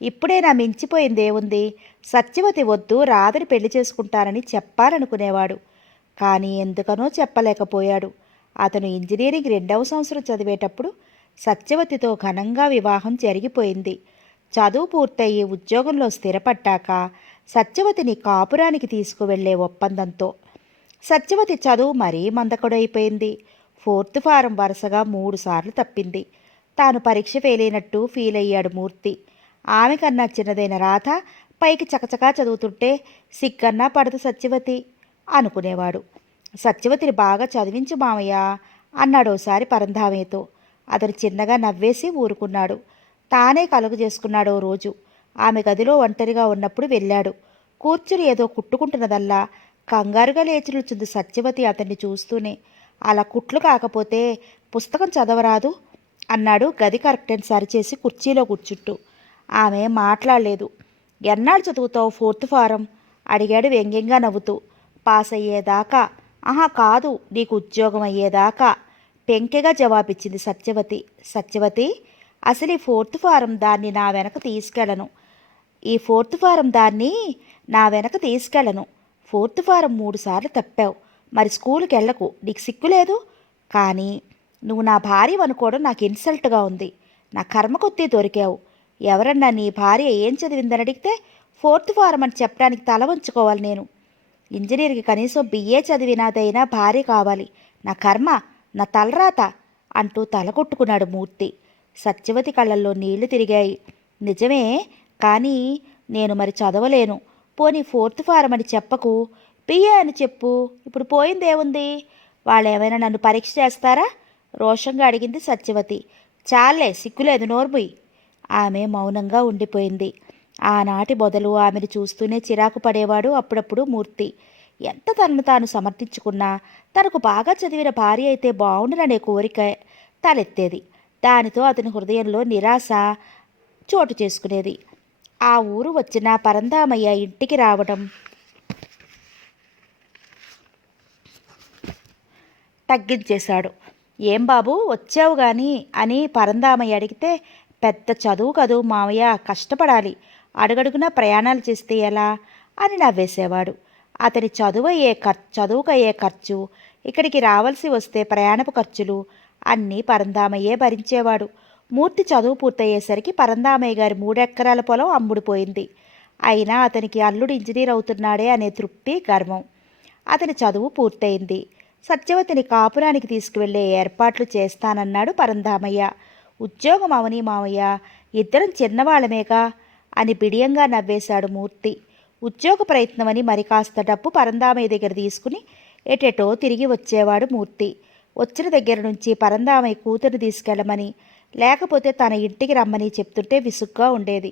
ఇప్పుడైనా మించిపోయిందేముంది, సత్యవతి వద్దు రాధని పెళ్లి చేసుకుంటానని చెప్పాలనుకునేవాడు. కానీ ఎందుకనో చెప్పలేకపోయాడు. అతను ఇంజనీరింగ్ 2వ సంవత్సరం చదివేటప్పుడు సత్యవతితో ఘనంగా వివాహం జరిగిపోయింది. చదువు పూర్తయి ఉద్యోగంలో స్థిరపడ్డాక సత్యవతిని కాపురానికి తీసుకువెళ్లే ఒప్పందంతో. సత్యవతి చదువు మరీ మందకొడైపోయింది. 4th ఫారం వరుసగా 3 సార్లు తప్పింది. తాను పరీక్ష ఫెయిలైనట్టు ఫీల్ అయ్యాడు మూర్తి. ఆమె కన్నా చిన్నదైన రాధ పైకి చకచకా చదువుతుంటే సిగ్గన్నా పడదు సత్యవతి అనుకునేవాడు. సత్యవతిని బాగా చదివించు మామయ్య అన్నాడోసారి పరంధామయ్యతో. అతను చిన్నగా నవ్వేసి ఊరుకున్నాడు. తానే కలుగు చేసుకున్నాడో రోజు. ఆమె గదిలో ఒంటరిగా ఉన్నప్పుడు వెళ్ళాడు. కూర్చుని ఏదో కుట్టుకుంటున్నదల్లా కంగారుగా లేచి నిల్చుంది సత్యవతి అతన్ని చూస్తూనే. అలా కుట్లు కాకపోతే పుస్తకం చదవరాదు అన్నాడు గది కర్టెన్ సరిచేసి కుర్చీలో కూర్చుంటూ. ఆమె మాట్లాడలేదు. ఎన్నాళ్ళు చదువుతావు 4th ఫారం అడిగాడు వ్యంగ్యంగా నవ్వుతూ. పాస్ అయ్యేదాకా. ఆహా కాదు, నీకు ఉద్యోగం అయ్యేదాకా పెంకెగా జవాబిచ్చింది సత్యవతి. సత్యవతి, అసలు ఈ 4th ఫారం దాన్ని నా వెనక తీసుకెళ్ళను. ఈ 4th ఫారం దాన్ని నా వెనక తీసుకెళ్ళను. 4th ఫారం 3 సార్లు తప్పావు. మరి స్కూల్కి వెళ్ళకు, నీకు సిగ్గు లేదు? కానీ నువ్వు నా భార్య అనుకోవడం నాకు ఇన్సల్ట్గా ఉంది. నా కర్మ కొద్దీ దొరికావు. ఎవరన్నా నీ భార్య ఏం చదివిందని అడిగితే 4th ఫారం అని చెప్పడానికి తల వంచుకోవాలి నేను. ఇంజనీర్కి కనీసం బిఏ చదివినదైనా భార్య కావాలి. నా కర్మ, నా తలరాత అంటూ తల కొట్టుకున్నాడు మూర్తి. సత్యవతి కళ్ళల్లో నీళ్లు తిరిగాయి. నిజమే, కానీ నేను మరి చదవలేను. పోనీ 4th ఫారం అని చెప్పకు, బిఏ అని చెప్పు. ఇప్పుడు పోయిందేముంది? వాళ్ళేమైనా నన్ను పరీక్ష చేస్తారా? రోషంగా అడిగింది సత్యవతి. చాలే, సిగ్గులేదు, నోర్ముయ్. ఆమె మౌనంగా ఉండిపోయింది. ఆనాటి మొదలు ఆమెను చూస్తూనే చిరాకు పడేవాడు అప్పుడప్పుడు మూర్తి. ఎంత తనను తాను సమర్థించుకున్నా తనకు బాగా చదివిన భార్య అయితే బావుండుననే కోరిక తలెత్తేది. దానితో అతని హృదయంలో నిరాశ చోటు చేసుకునేది. ఆ ఊరు వచ్చిన పరంధామయ్య ఇంటికి రావడం తగ్గించేశాడు. ఏం బాబు వచ్చావు గాని అని పరంధామయ్య అడిగితే, పెద్ద చదువు కదూ మావయ్య, కష్టపడాలి, అడుగడుగునా ప్రయాణాలు చేస్తే ఎలా అని నవ్వేసేవాడు. అతని చదువుకయ్యే ఖర్చు, ఇక్కడికి రావాల్సి వస్తే ప్రయాణపు ఖర్చులు అన్నీ పరంధామయ్యే భరించేవాడు. మూర్తి చదువు పూర్తయ్యేసరికి పరంధామయ్య గారి 3 ఎకరాల పొలం అమ్ముడుపోయింది. అయినా అతనికి అల్లుడు ఇంజనీర్ అవుతున్నాడే అనే తృప్తి, గర్వం. అతని చదువు పూర్తయింది. సత్యవతిని కాపురానికి తీసుకువెళ్లే ఏర్పాట్లు చేస్తానన్నాడు పరంధామయ్య. ఉద్యోగం అవని మావయ్య, ఇద్దరం చిన్నవాళ్లమేగా అని బిడియంగా నవ్వేశాడు మూర్తి. ఉద్యోగ ప్రయత్నమని మరి కాస్త డబ్బు పరంధామయ్య దగ్గర తీసుకుని ఎటెటో తిరిగి వచ్చేవాడు మూర్తి. వచ్చిన దగ్గర నుంచి పరంధామయ్య కూతురు తీసుకెళ్ళమని, లేకపోతే తన ఇంటికి రమ్మని చెప్తుంటే విసుగ్గా ఉండేది.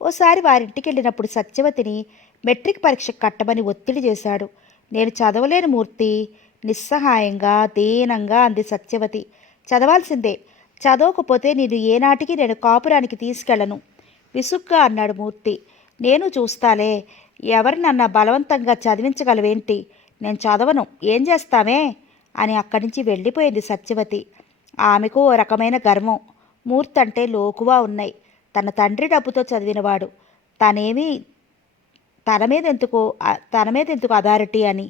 ఓసారి వారింటికి వెళ్ళినప్పుడు సత్యవతిని మెట్రిక్ పరీక్ష కట్టమని ఒత్తిడి చేశాడు. నేను చదవలేను మూర్తి, నిస్సహాయంగా దీనంగా అంది సత్యవతి. చదవాల్సిందే, చదవకపోతే నేను ఏనాటికి నేను కాపురానికి తీసుకెళ్ళను విసుగ్గా అన్నాడు మూర్తి. నేను చూస్తాలే, ఎవరినన్నా బలవంతంగా చదివించగలవేంటి? నేను చదవను, ఏం చేస్తామే అని అక్కడి నుంచి వెళ్ళిపోయింది సత్యవతి. ఆమెకు ఓ రకమైన గర్వం. మూర్తి అంటే లోకువా ఉన్నాయి. తన తండ్రి డబ్బుతో చదివినవాడు, తన మీద ఎందుకు అథారిటీ అని.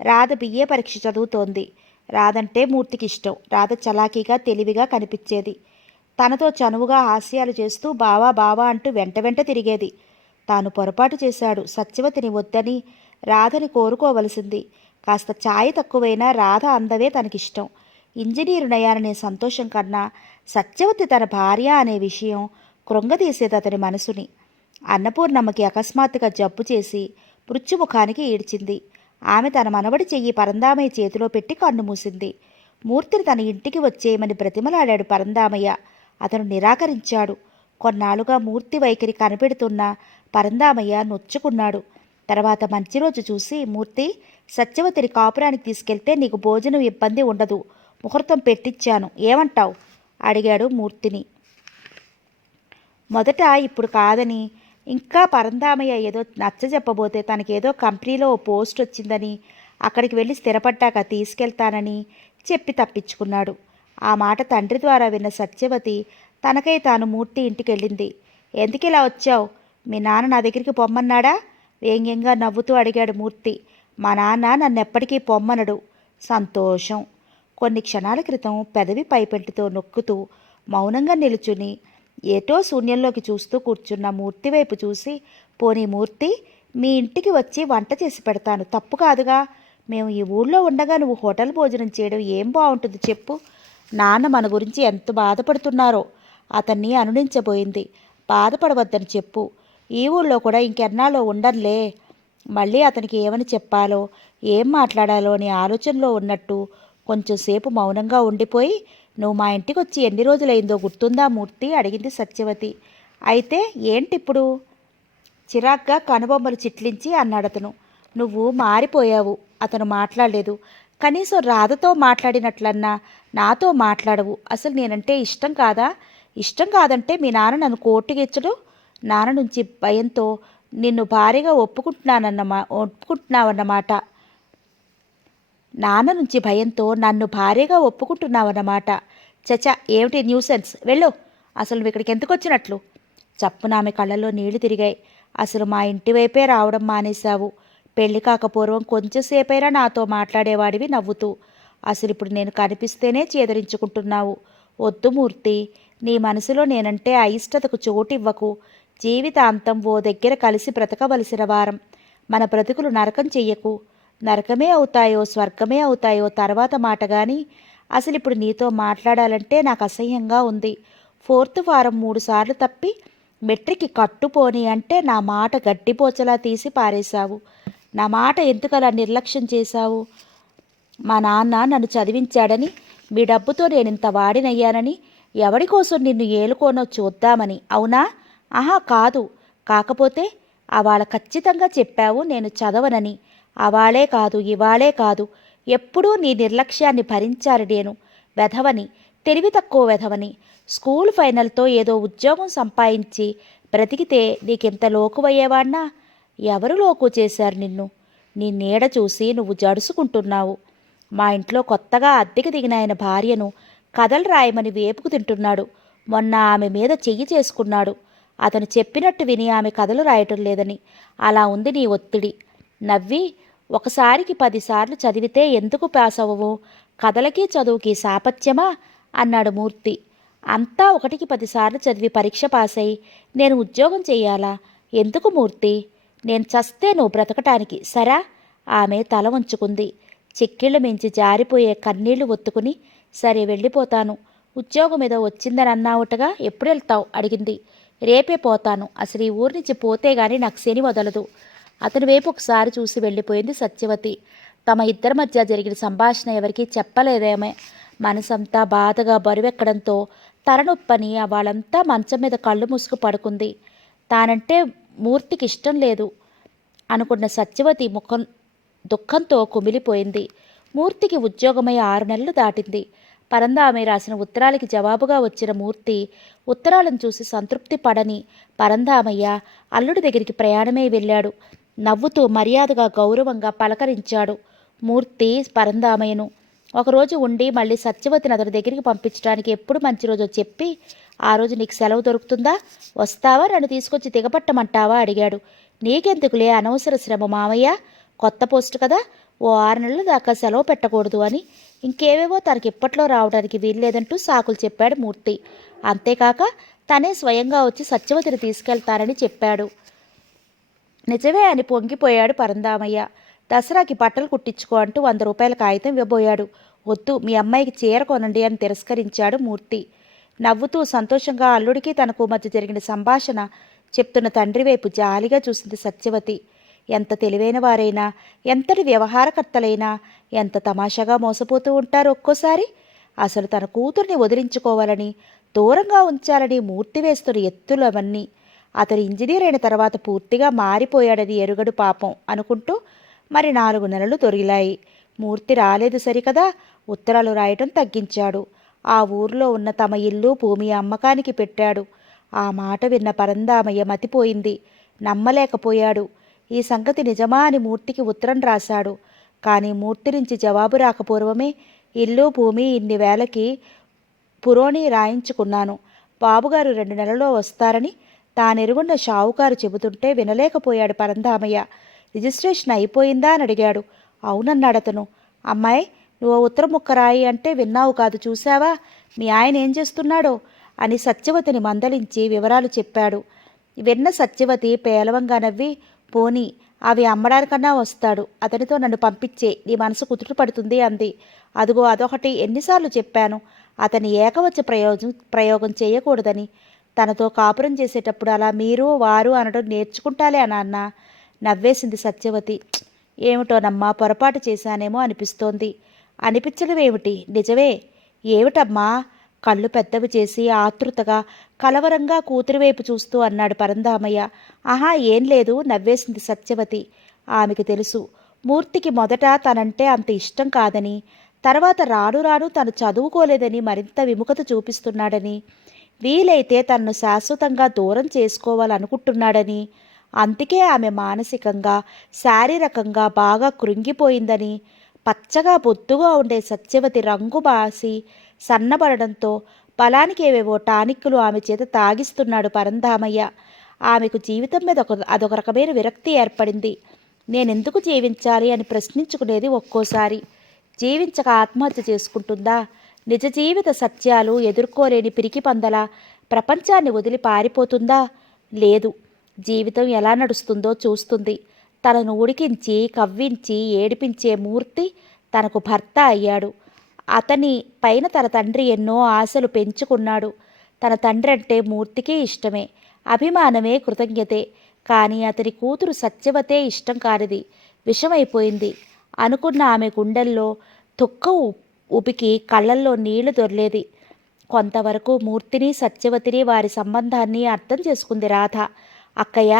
రాధ బిఏ పరీక్ష చదువుతోంది. రాధంటే మూర్తికి ఇష్టం. రాధ చలాకీగా తెలివిగా కనిపించేది. తనతో చనువుగా హాస్యాలు చేస్తూ బావా బావా అంటూ వెంట వెంట తిరిగేది. తాను పొరపాటు చేశాడు. సత్యవతిని వద్దని రాధని కోరుకోవలసింది. కాస్త ఛాయ తక్కువైనా రాధ అందవే తనకిష్టం. ఇంజనీరునయ్యాననే సంతోషం కన్నా సత్యవతి తన భార్య అనే విషయం కృంగదీసేది అతని మనసుని. అన్నపూర్ణమ్మకి అకస్మాత్తుగా జబ్బు చేసి మృత్యుముఖానికి ఈడ్చింది. ఆమె తన మనవడి చెయ్యి పరందామయ్య చేతిలో పెట్టి కన్ను మూసింది. మూర్తిని తన ఇంటికి వచ్చేయమని బ్రతిమలాడాడు పరందామయ్య. అతను నిరాకరించాడు. కొన్నాళ్లుగా మూర్తి వైఖరి కనిపెడుతున్న పరందామయ్య నొచ్చుకున్నాడు. తర్వాత మంచి రోజు చూసి, మూర్తి, సత్యవతిని కాపురానికి తీసుకెళ్తే నీకు భోజనం ఇబ్బంది ఉండదు, ముహూర్తం పెట్టించాను, ఏమంటావు అడిగాడు మూర్తిని. మొదట ఇప్పుడు కాదని, ఇంకా పరందామయ్య ఏదో నచ్చజెప్పబోతే తనకేదో కంపెనీలో ఓ పోస్ట్ వచ్చిందని అక్కడికి వెళ్ళి స్థిరపడ్డాక తీసుకెళ్తానని చెప్పి తప్పించుకున్నాడు. ఆ మాట తండ్రి ద్వారా విన్న సత్యవతి తనకై తాను మూర్తి ఇంటికి వెళ్ళింది. ఎందుకు ఇలా వచ్చావు? మీ నాన్న నా దగ్గరికి పొమ్మన్నాడా? వ్యంగ్యంగా నవ్వుతూ అడిగాడు మూర్తి. మా నాన్న నన్నెప్పటికీ పొమ్మనడు. సంతోషం. కొన్ని క్షణాల క్రితం పెదవి పైపెంటితో నొక్కుతూ మౌనంగా నిలుచుని ఏటో శూన్యంలోకి చూస్తూ కూర్చున్న మూర్తి వైపు చూసి, పోనీ మూర్తి, మీ ఇంటికి వచ్చి వంట చేసి పెడతాను, తప్పు కాదుగా. మేము ఈ ఊళ్ళో ఉండగా నువ్వు హోటల్ భోజనం చేయడం ఏం బాగుంటుంది చెప్పు. నాన్న మన గురించి ఎంత బాధపడుతున్నారో. అతన్ని అనునించబోయింది. బాధపడవద్దని చెప్పు. ఈ ఊళ్ళో కూడా ఇంకెన్నాళ్ళో ఉండనులే. మళ్ళీ అతనికి ఏమని చెప్పాలో, ఏం మాట్లాడాలో అని ఆలోచనలో ఉన్నట్టు కొంచెంసేపు మౌనంగా ఉండిపోయి, నువ్వు మా ఇంటికి వచ్చి ఎన్ని రోజులైందో గుర్తుందా మూర్తి అడిగింది సత్యవతి. అయితే ఏంటిప్పుడు? చిరాగ్గా కనుబొమ్మలు చిట్లించి అన్నాడతను. నువ్వు మారిపోయావు. అతను మాట్లాడలేదు. కనీసం రాధతో మాట్లాడినట్లన్నా నాతో మాట్లాడవు. అసలు నేనంటే ఇష్టం కాదా? ఇష్టం కాదంటే మీ నాన్న నన్ను కోర్టుకిచ్చడు. నాన్న నుంచి భయంతో నిన్ను భారీగా ఒప్పుకుంటున్నావన్నమాట. నాన్న నుంచి భయంతో నన్ను భార్యగా ఒప్పుకుంటున్నావన్నమాట. చచా, ఏమిటి న్యూసెన్స్, వెళ్ళు. అసలు నువ్వు ఇక్కడికి ఎందుకు వచ్చినట్లు? చప్పున ఆమె కళ్ళల్లో నీళ్లు తిరిగాయి. అసలు మా ఇంటి వైపే రావడం మానేశావు. పెళ్లి కాకపూర్వం కొంచెంసేపైనా నాతో మాట్లాడేవాడివి నవ్వుతూ. అసలు ఇప్పుడు నేను కనిపిస్తేనే చేదరించుకుంటున్నావు. వద్దు మూర్తి, నీ మనసులో నేనంటే అయిష్టతకు చోటివ్వకు. జీవితాంతం ఓ దగ్గర కలిసి బ్రతకవలసిన వారం. మన బ్రతుకులు నరకం చెయ్యకు. నరకమే అవుతాయో స్వర్గమే అవుతాయో తర్వాత మాట కానీ, అసలు ఇప్పుడు నీతో మాట్లాడాలంటే నాకు అసహ్యంగా ఉంది. 4th వారం 3 సార్లు తప్పి మెట్రిక్కి కట్టుపోని అంటే నా మాట గడ్డిపోచలా తీసి పారేశావు. నా మాట ఎందుకలా నిర్లక్ష్యం చేశావు? మా నాన్న నన్ను చదివించాడని, మీ డబ్బుతో నేనింత వాడినయ్యానని, ఎవడి కోసం నిన్ను ఏలుకోనో చూద్దామని, అవునా? ఆహా, కాదు. కాకపోతే అవాళ ఖచ్చితంగా చెప్పావు నేను చదవనని. అవాళే కాదు, ఇవాళే కాదు, ఎప్పుడూ నీ నిర్లక్ష్యాన్ని భరించాలి నేను. వెధవని, తెలివి తక్కువ వెధవని. స్కూల్ ఫైనల్తో ఏదో ఉద్యోగం సంపాదించి బ్రతికితే నీకింత లోకువయ్యేవాణ్ణా? ఎవరు లోకు చేశారు నిన్ను? నీ నీడ చూసి నువ్వు జడుసుకుంటున్నావు. మా ఇంట్లో కొత్తగా అద్దెకి దిగిన ఆయన భార్యను కథలు రాయమని వేపుకు తింటున్నాడు. మొన్న ఆమె మీద చెయ్యి చేసుకున్నాడు. అతను చెప్పినట్టు విని ఆమె కథలు రాయటం లేదని. అలా ఉంది నీ ఒత్తిడి. నవ్వి, ఒకసారికి 10 సార్లు చదివితే ఎందుకు పాస్ అవ్వవు? కథలకి చదువుకి సాపత్యమా అన్నాడు మూర్తి. అంతా 1కి 10 సార్లు చదివి పరీక్ష పాస్ అయి నేను ఉద్యోగం చెయ్యాలా? ఎందుకు మూర్తి? నేను చస్తే నువ్వు బ్రతకటానికి, సరా? ఆమె తల వంచుకుంది. చెక్కిళ్ళు మించి జారిపోయే కన్నీళ్లు ఒత్తుకుని, సరే వెళ్ళిపోతాను. ఉద్యోగం ఏదో వచ్చిందని అన్నావుటగా, ఎప్పుడు వెళ్తావు అడిగింది. రేపే పోతాను. అసలు ఈ ఊరి నుంచి పోతే గాని నాకు శని వదలదు. అతని వైపు ఒకసారి చూసి వెళ్ళిపోయింది సత్యవతి. తమ ఇద్దరి మధ్య జరిగిన సంభాషణ ఎవరికీ చెప్పలేదేమే. మనసంతా బాధగా బరువెక్కడంతో తలనొప్పని వాళ్ళంతా మంచం మీద కళ్ళు మూసుకు పడుకుంది. తానంటే మూర్తికి ఇష్టం లేదు అనుకున్న సత్యవతి ముఖం దుఃఖంతో కుమిలిపోయింది. మూర్తికి ఉద్యోగమై 6 నెలలు దాటింది. పరందామె రాసిన ఉత్తరాలకి జవాబుగా వచ్చిన మూర్తి ఉత్తరాలను చూసి సంతృప్తి పడని పరందామయ్య అల్లుడి దగ్గరికి ప్రయాణమై వెళ్ళాడు. నవ్వుతూ మర్యాదగా గౌరవంగా పలకరించాడు మూర్తి పరందామయ్యను. ఒకరోజు ఉండి మళ్ళీ సత్యవతిని అతని దగ్గరికి పంపించడానికి ఎప్పుడు మంచి రోజో చెప్పి, ఆ రోజు నీకు సెలవు దొరుకుతుందా? వస్తావా? నన్ను తీసుకొచ్చి దిగపట్టమంటావా అడిగాడు. నీకెందుకులే అనవసర శ్రమ మామయ్య, కొత్త పోస్టు కదా, ఓ 6 నెలల దాకా సెలవు పెట్టకూడదు అని ఇంకేవేవో తనకి ఇప్పట్లో రావడానికి వీల్లేదంటూ సాకులు చెప్పాడు మూర్తి. అంతేకాక తనే స్వయంగా వచ్చి సత్యవతిని తీసుకెళ్తానని చెప్పాడు. నిజమే అని పొంగిపోయాడు పరందామయ్య. దసరాకి బట్టలు కుట్టించుకో అంటూ 100 రూపాయల కాగితం ఇవ్వబోయాడు. వద్దు, మీ అమ్మాయికి చీర కొనండి అని తిరస్కరించాడు మూర్తి. నవ్వుతూ సంతోషంగా అల్లుడికి తనకు మధ్య జరిగిన సంభాషణ చెప్తున్న తండ్రి వైపు జాలిగా చూసింది సత్యవతి. ఎంత తెలివైన వారైనా, ఎంతటి వ్యవహారకర్తలైనా ఎంత తమాషాగా మోసపోతూ ఉంటారు ఒక్కోసారి. అసలు తన కూతుర్ని వదిలించుకోవాలని, దూరంగా ఉంచాలని మూర్తి వేస్తున్న ఎత్తులు అవన్నీ. అతను ఇంజనీర్ అయిన తర్వాత పూర్తిగా మారిపోయాడని ఎరుగడు పాపం అనుకుంటూ మరి 4 నెలలు దొరికిలాయి. మూర్తి రాలేదు సరికదా, ఉత్తరాలు రాయటం తగ్గించాడు. ఆ ఊర్లో ఉన్న తమ ఇల్లు భూమి అమ్మకానికి పెట్టాడు. ఆ మాట విన్న పరందామయ్య మతిపోయింది. నమ్మలేకపోయాడు. ఈ సంగతి నిజమా అని మూర్తికి ఉత్తరం రాశాడు. కానీ మూర్తి నుంచి జవాబు రాకపూర్వమే ఇల్లు భూమి ఇన్ని వేలకి పురోణి రాయించుకున్నాను. బాబుగారు 2 నెలల్లో వస్తారని తానెరుగున్న షావుకారు చెబుతుంటే వినలేకపోయాడు పరంధామయ్య. రిజిస్ట్రేషన్ అయిపోయిందా అని అడిగాడు. అవునన్నాడతను. అమ్మాయి, నువ్వు ఉత్తరం ముక్క రాయి అంటే విన్నావు కాదు, చూశావా మీ ఆయన ఏం చేస్తున్నాడో అని సత్యవతిని మందలించి వివరాలు చెప్పాడు. విన్న సత్యవతి పేలవంగా నవ్వి, పోనీ అవి అమ్మడానికన్నా వస్తాడు, అతనితో నన్ను పంపించే, నీ మనసు కుదుట పడుతుంది అంది. అదిగో అదొకటి, ఎన్నిసార్లు చెప్పాను అతని ఏకవచ ప్రయోగం చేయకూడదని. తనతో కాపురం చేసేటప్పుడు అలా మీరు వారు అనడం నేర్చుకుంటాలే నాన్న. నవ్వేసింది సత్యవతి. ఏమిటోనమ్మా, పొరపాటు చేశానేమో అనిపిస్తోంది. అనిపించడమేమిటి, నిజమే. ఏమిటమ్మా? కళ్ళు పెద్దవి చేసి ఆతృతగా కలవరంగా కూతురి వైపు చూస్తూ అన్నాడు పరంధామయ్య. ఆహా, ఏం లేదు, నవ్వేసింది సత్యవతి. ఆమెకు తెలుసు మూర్తికి మొదట తనంటే అంత ఇష్టం కాదని, తర్వాత రాను రాను తను చదువుకోలేదని మరింత విముఖత చూపిస్తున్నాడని, వీలైతే తనను శాశ్వతంగా దూరం చేసుకోవాలనుకుంటున్నాడని, అందుకే ఆమె మానసికంగా శారీరకంగా బాగా కృంగిపోయిందని. పచ్చగా బొద్దుగా ఉండే సత్యవతి రంగు బాసి సన్నబడడంతో బలానికి ఏవేవో టానిక్కులు ఆమె చేత తాగిస్తున్నాడు పరంధామయ్య. ఆమెకు జీవితం మీద అదొక రకమైన విరక్తి ఏర్పడింది. నేనెందుకు జీవించాలి అని ప్రశ్నించుకునేది ఒక్కోసారి. జీవించక ఆత్మహత్య చేసుకుంటుందా? నిజ జీవిత సత్యాలు ఎదుర్కోలేని పిరికి పందల ప్రపంచాన్ని వదిలి పారిపోతుందా? లేదు. జీవితం ఎలా నడుస్తుందో చూస్తుంది. తనను ఉడికించి కవ్వించి ఏడిపించే మూర్తి తనకు భర్త అయ్యాడు. అతని పైన తన తండ్రి ఎన్నో ఆశలు పెంచుకున్నాడు. తన తండ్రి అంటే మూర్తికి ఇష్టమే, అభిమానమే, కృతజ్ఞతే. కానీ అతని కూతురు సత్యవతే ఇష్టం కానిది, విషమైపోయింది. అనుకున్న ఆమె గుండెల్లో తుక్క ఉబికి కళ్ళల్లో నీళ్లు దొర్లేది. కొంతవరకు మూర్తిని సత్యవతిని వారి సంబంధాన్ని అర్థం చేసుకుంది రాధ. అక్కయ్య,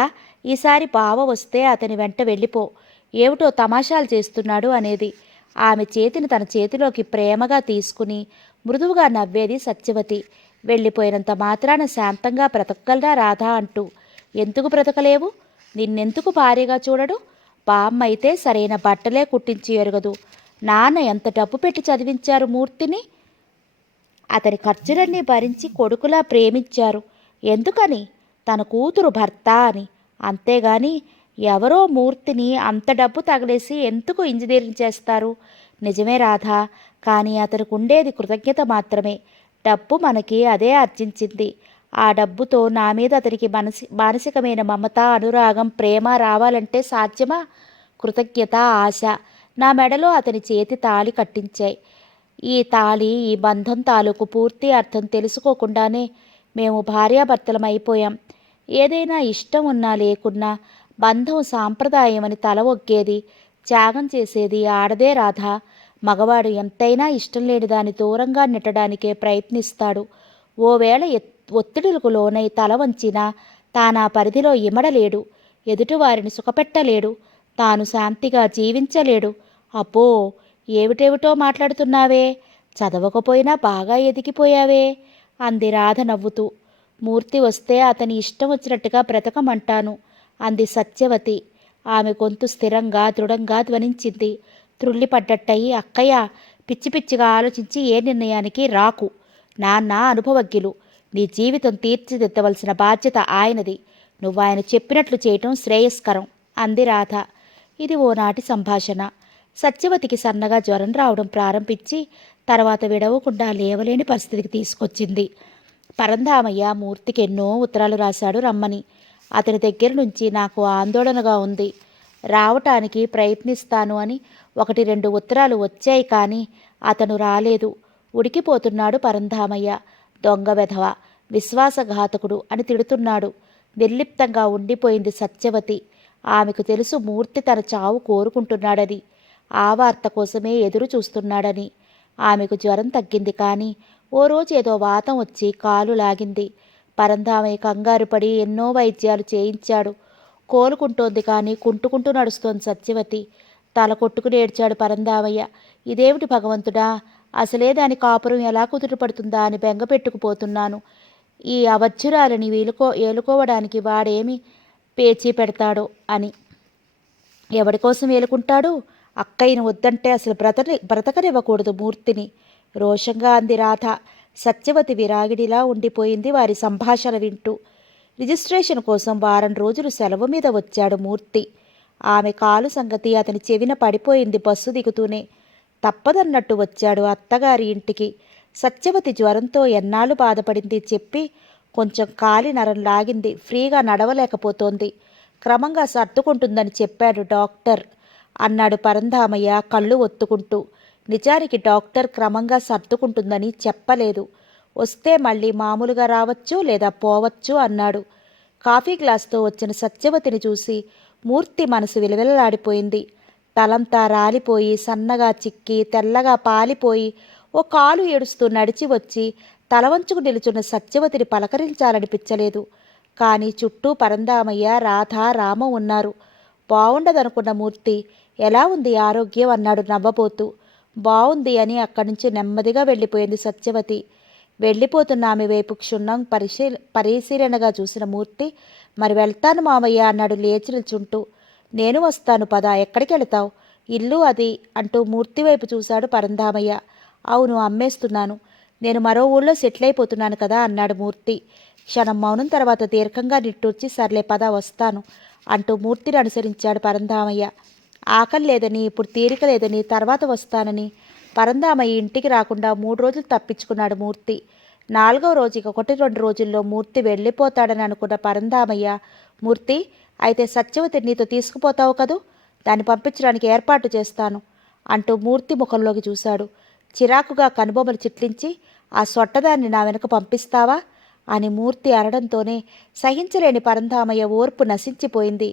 ఈసారి బావ వస్తే అతని వెంట వెళ్ళిపో, ఏమిటో తమాషాలు చేస్తున్నాడు అనేది. ఆమె చేతిని తన చేతిలోకి ప్రేమగా తీసుకుని మృదువుగా నవ్వేది సత్యవతి. వెళ్ళిపోయినంత మాత్రాన శాంతంగా బ్రతకగలరా రాధా అంటూ. ఎందుకు బ్రతకలేవు? నిన్నెందుకు భార్యగా చూడడు? బామ్మ అయితే సరైన బట్టలే కుట్టించి ఎరగదు. నాన్న ఎంత డబ్బు పెట్టి చదివించారు మూర్తిని. అతని ఖర్చులన్నీ భరించి కొడుకులా ప్రేమించారు. ఎందుకని? తన కూతురు భర్త అని. అంతేగాని ఎవరో మూర్తిని అంత డబ్బు తగలేసి ఎందుకు ఇంజనీరింగ్ చేస్తారు? నిజమే రాధా, కానీ అతనికి ఉండేది కృతజ్ఞత మాత్రమే. డబ్బు మనకి అదే అర్జించింది. ఆ డబ్బుతో నా మీద అతనికి మానసికమైన మమత, అనురాగం, ప్రేమ రావాలంటే సాధ్యమా? కృతజ్ఞత, ఆశ నా మెడలో అతని చేతి తాళి కట్టించాయి. ఈ తాళి, ఈ బంధం తాలూకు పూర్తి అర్థం తెలుసుకోకుండానే మేము భార్యాభర్తలం అయిపోయాం. ఏదైనా ఇష్టం ఉన్నా లేకున్నా బంధం సాంప్రదాయమని తల ఒగ్గేది, త్యాగం చేసేది ఆడదే రాధా. మగవాడు ఎంతైనా ఇష్టం లేని దాని దూరంగా నెట్టడానికే ప్రయత్నిస్తాడు. ఓవేళ ఒత్తిడులకు లోనై తల వంచినా తానా పరిధిలో ఇమడలేడు. ఎదుటివారిని సుఖపెట్టలేడు. తాను శాంతిగా జీవించలేడు. అబ్బో, ఏమిటేమిటో మాట్లాడుతున్నావే, చదవకపోయినా బాగా ఎదిగిపోయావే అంది రాధ నవ్వుతూ. మూర్తి వస్తే అతని ఇష్టం వచ్చినట్టుగా బ్రతకమంటాను అంది సత్యవతి. ఆమె గొంతు స్థిరంగా దృఢంగా ధ్వనించింది. త్రుళ్ళిపడ్డట్టయి, అక్కయ్య, పిచ్చి పిచ్చిగా ఆలోచించి ఏ నిర్ణయానికి రాకు. నాన్న అనుభవజ్ఞులు. నీ జీవితం తీర్చిదిద్దవలసిన బాధ్యత ఆయనది. నువ్వు ఆయన చెప్పినట్లు చేయటం శ్రేయస్కరం అంది రాధ. ఇది ఓనాటి సంభాషణ. సత్యవతికి సన్నగా జ్వరం రావడం ప్రారంభించి తర్వాత విడవకుండా లేవలేని పరిస్థితికి తీసుకొచ్చింది. పరంధామయ్య మూర్తికి ఎన్నో ఉత్తరాలు రాశాడు రమ్మని. అతని దగ్గర నుంచి నాకు ఆందోళనగా ఉంది, రావటానికి ప్రయత్నిస్తాను అని 1-2 ఉత్తరాలు వచ్చాయి. కానీ అతను రాలేదు. ఉడికిపోతున్నాడు పరంధామయ్య. దొంగ వెధవ, విశ్వాసఘాతకుడు అని తిడుతున్నాడు. నిర్లిప్తంగా ఉండిపోయింది సత్యవతి. ఆమెకు తెలుసు మూర్తి తన చావు కోరుకుంటున్నాడని, ఆ వార్త కోసమే ఎదురు చూస్తున్నాడని. ఆమెకు జ్వరం తగ్గింది, కానీ ఓ రోజు ఏదో వాతం వచ్చి కాలు లాగింది. పరంధామయ్య కంగారు పడి ఎన్నో వైద్యాలు చేయించాడు. కోలుకుంటోంది, కానీ కుంటుకుంటూ నడుస్తోంది సత్యవతి. తల కొట్టుకుని ఏడ్చాడు పరంధామయ్య. ఇదేమిటి భగవంతుడా, అసలే దాని కాపురం ఎలా కుదుటపడుతుందా అని బెంగ పెట్టుకుపోతున్నాను. ఈ అవధ్యురాలని ఏలుకోవడానికి వాడేమి పేచీ పెడతాడో అని. ఎవడి కోసం ఏలుకుంటాడు? అక్కయ్యను వద్దంటే అసలు బ్రతకనివ్వకూడదు మూర్తిని, రోషంగా అంది రాధ. సత్యవతి విరాగిడిలా ఉండిపోయింది వారి సంభాషణ వింటూ. రిజిస్ట్రేషన్ కోసం వారం రోజులు సెలవు మీద వచ్చాడు మూర్తి. ఆమె కాలు సంగతి అతని చెవిన పడిపోయింది బస్సు దిగుతూనే. తప్పదన్నట్టు వచ్చాడు అత్తగారి ఇంటికి. సత్యవతి జ్వరంతో ఎన్నాళ్ళు బాధపడింది చెప్పి కొంచెం కాలి నరం లాగింది. ఫ్రీగా నడవలేకపోతోంది. క్రమంగా సర్దుకుంటుందని చెప్పాడు డాక్టర్ అన్నాడు పరంధామయ్య కళ్ళు ఒత్తుకుంటూ. నిజానికి డాక్టర్ క్రమంగా సర్దుకుంటుందని చెప్పలేదు. వస్తే మళ్ళీ మామూలుగా రావచ్చు, లేదా పోవచ్చు అన్నాడు. కాఫీ గ్లాస్తో వచ్చిన సత్యవతిని చూసి మూర్తి మనసు విలవిలలాడిపోయింది. తలంతా రాలిపోయి సన్నగా చిక్కి తెల్లగా పాలిపోయి ఓ కాలు ఏడుస్తూ నడిచి వచ్చి తలవంచుకు నిలుచున్న సత్యవతిని పలకరించాలనిపించలేదు. కానీ చుట్టూ పరంధామయ్య, రాధ, రామ ఉన్నారు. బావుండదనుకున్న మూర్తి ఎలా ఉంది ఆరోగ్యం అన్నాడు నవ్వబోతూ. బావుంది అని అక్కడి నుంచి నెమ్మదిగా వెళ్ళిపోయింది సత్యవతి. వెళ్ళిపోతున్న ఆమె వైపు క్షుణ్ణం పరిశీలనగా చూసిన మూర్తి, మరి వెళ్తాను మామయ్య అన్నాడు లేచి నిల్చుంటూ. నేను వస్తాను పద, ఎక్కడికి వెళతావు? ఇల్లు అది అంటూ మూర్తి వైపు చూశాడు పరంధామయ్య. అవును, అమ్మేస్తున్నాను. నేను మరో ఊళ్ళో సెటిల్ అయిపోతున్నాను కదా అన్నాడు మూర్తి. క్షణం మౌనం తర్వాత దీర్ఘంగా నిట్టూర్చి సర్లే పద వస్తాను అంటూ మూర్తిని అనుసరించాడు పరంధామయ్య. ఆకలి లేదని, ఇప్పుడు తీరిక లేదని, తర్వాత వస్తానని పరంధామయ్య ఇంటికి రాకుండా 3 రోజులు తప్పించుకున్నాడు మూర్తి. 4వ రోజుకి 1-2 రోజుల్లో మూర్తి వెళ్ళిపోతాడని అనుకున్న పరంధామయ్య, మూర్తి అయితే సత్యవతి నీతో తీసుకుపోతావు కదూ, దాన్ని పంపించడానికి ఏర్పాటు చేస్తాను అంటూ మూర్తి ముఖంలోకి చూశాడు. చిరాకుగా కనుబొమ్మలు చిట్లించి, ఆ సొట్టదాన్ని నా వెనుక పంపిస్తావా అని మూర్తి అనడంతోనే సహించలేని పరంధామయ్య ఓర్పు నశించిపోయింది.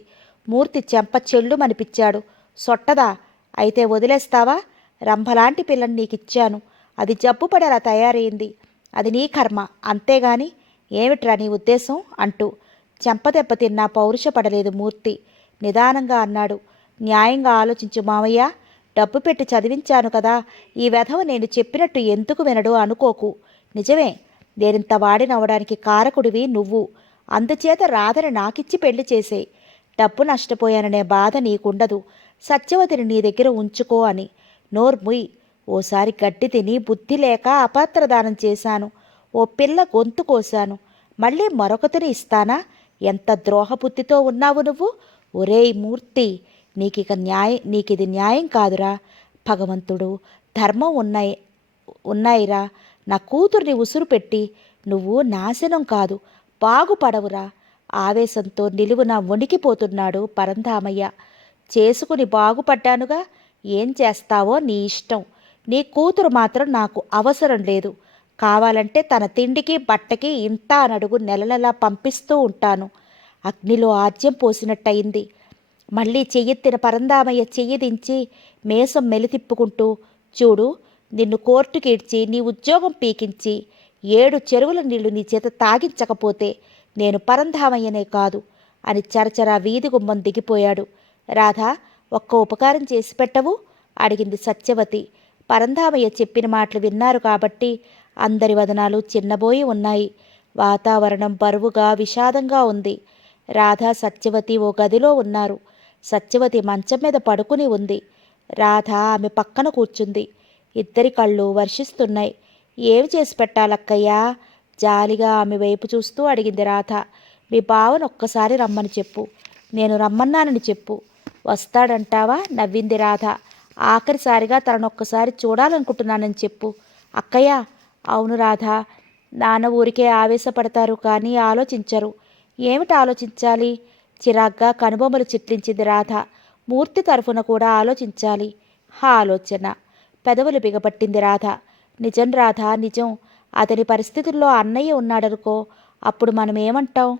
మూర్తి చెంప చెల్లుమనిపించాడు. సొట్టదా? అయితే వదిలేస్తావా? రంభలాంటి పిల్లని నీకిచ్చాను, అది జబ్బు పడి అలా తయారైంది. అది నీ కర్మ, అంతేగాని ఏమిట్రా నీ ఉద్దేశం అంటూ చెంపదెబ్బ తిన్నా పౌరుషపడలేదు మూర్తి. నిదానంగా అన్నాడు, న్యాయంగా ఆలోచించు మావయ్య. డబ్బు పెట్టి చదివించాను కదా, ఈ వెధవ నేను చెప్పినట్టు ఎందుకు వినడు అనుకోకు. నిజమే, నేనింత వాడినవడానికి కారకుడివి నువ్వు. అందుచేత రాధని నాకిచ్చి పెళ్లి చేసేయి. డబ్బు నష్టపోయాననే బాధ నీకుండదు. సత్యవతిని నీ దగ్గర ఉంచుకో అని. నోర్ముయ్. ఓసారి గడ్డి తిని బుద్ధి లేక అపాత్రదానం చేశాను. ఓ పిల్ల గొంతు కోశాను. మళ్ళీ మరొకతిని ఇస్తానా? ఎంత ద్రోహబుద్ధితో ఉన్నావు నువ్వు. ఒరేయ్ మూర్తి, నీకిది న్యాయం కాదురా. భగవంతుడు, ధర్మం ఉన్నాయిరా. నా కూతుర్ని ఉసురు పెట్టి నువ్వు నాశనం కాదు, బాగుపడవురా. ఆవేశంతో నిలువున వణికిపోతున్నాడు పరంధామయ్య. చేసుకుని బాగుపడ్డానుగా, ఏం చేస్తావో నీ ఇష్టం. నీ కూతురు మాత్రం నాకు అవసరం లేదు. కావాలంటే తన తిండికి బట్టకి ఇంత అనడుగు నెలలా పంపిస్తూ ఉంటాను. అగ్నిలో ఆజ్యం పోసినట్టయింది. మళ్ళీ చెయ్యెత్తిన పరంధామయ్య చెయ్యి దించి మేసం మెలితిప్పుకుంటూ, చూడు, నిన్ను కోర్టుకీడ్చి నీ ఉద్యోగం పీకించి 7 చెరువుల నీళ్లు నీ చేత తాగించకపోతే నేను పరంధామయ్యనే కాదు అని చరచరా వీధి గుమ్మం దిగిపోయాడు. రాధా, ఒక్క ఉపకారం చేసి పెట్టవు అడిగింది సత్యవతి. పరంధామయ్య చెప్పిన మాటలు విన్నారు కాబట్టి అందరి వదనాలు చిన్నబోయి ఉన్నాయి. వాతావరణం బరువుగా విషాదంగా ఉంది. రాధ, సత్యవతి ఓ గదిలో ఉన్నారు. సత్యవతి మంచం మీద పడుకుని ఉంది. రాధ ఆమె పక్కన కూర్చుంది. ఇద్దరి కళ్ళు వర్షిస్తున్నాయి. ఏమి చేసి పెట్టాలక్కయ్యా? జాలిగా ఆమె వైపు చూస్తూ అడిగింది రాధ. మీ బావను ఒక్కసారి రమ్మని చెప్పు. నేను రమ్మన్నానని చెప్పు. వస్తాడంటావా? నవ్వింది రాధ. ఆఖరిసారిగా తననొక్కసారి చూడాలనుకుంటున్నానని చెప్పు. అక్కయ్య. అవును రాధ. నాన్న ఊరికే ఆవేశపడతారు కానీ ఆలోచించరు. ఏమిటి ఆలోచించాలి? చిరాగ్గా కనుబొమ్మలు చిట్లించింది రాధ. మూర్తి తరఫున కూడా ఆలోచించాలి. ఆలోచన. పెదవులు బిగపట్టింది రాధ. నిజం రాధ, నిజం. అతని పరిస్థితుల్లో అన్నయ్య ఉన్నాడనుకో, అప్పుడు మనం ఏమంటాం?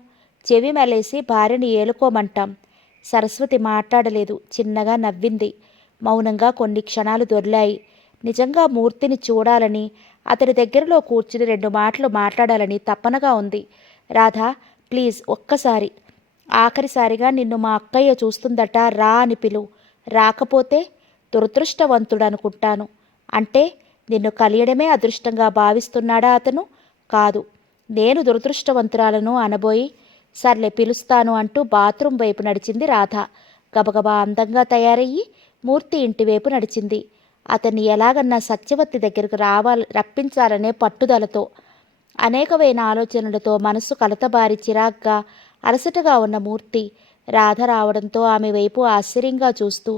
చెవి మెలేసి భార్యని ఏలుకోమంటాం. సరస్వతి మాట్లాడలేదు. చిన్నగా నవ్వింది. మౌనంగా కొన్ని క్షణాలు దొర్లాయి. నిజంగా మూర్తిని చూడాలని, అతడి దగ్గరలో కూర్చుని 2 మాటలు మాట్లాడాలని తపనగా ఉంది. రాధా, ప్లీజ్ ఒక్కసారి, ఆఖరిసారిగా నిన్ను మా అక్కయ్య చూస్తుందట, రా అని పిలువు. రాకపోతే దురదృష్టవంతుడనుకుంటాను. అంటే నిన్ను కలియడమే అదృష్టంగా భావిస్తున్నాడా అతను? కాదు, నేను దురదృష్టవంతురాలను అనబోయి, సర్లే పిలుస్తాను అంటూ బాత్రూం వైపు నడిచింది రాధ. గబగబా అందంగా తయారయ్యి మూర్తి ఇంటివైపు నడిచింది. అతన్ని ఎలాగన్నా సత్యవతి దగ్గరకు రప్పించాలనే పట్టుదలతో. అనేకమైన ఆలోచనలతో మనస్సు కలతబారి చిరాగ్గా అలసటగా ఉన్న మూర్తి రాధ రావడంతో ఆమె వైపు ఆశ్చర్యంగా చూస్తూ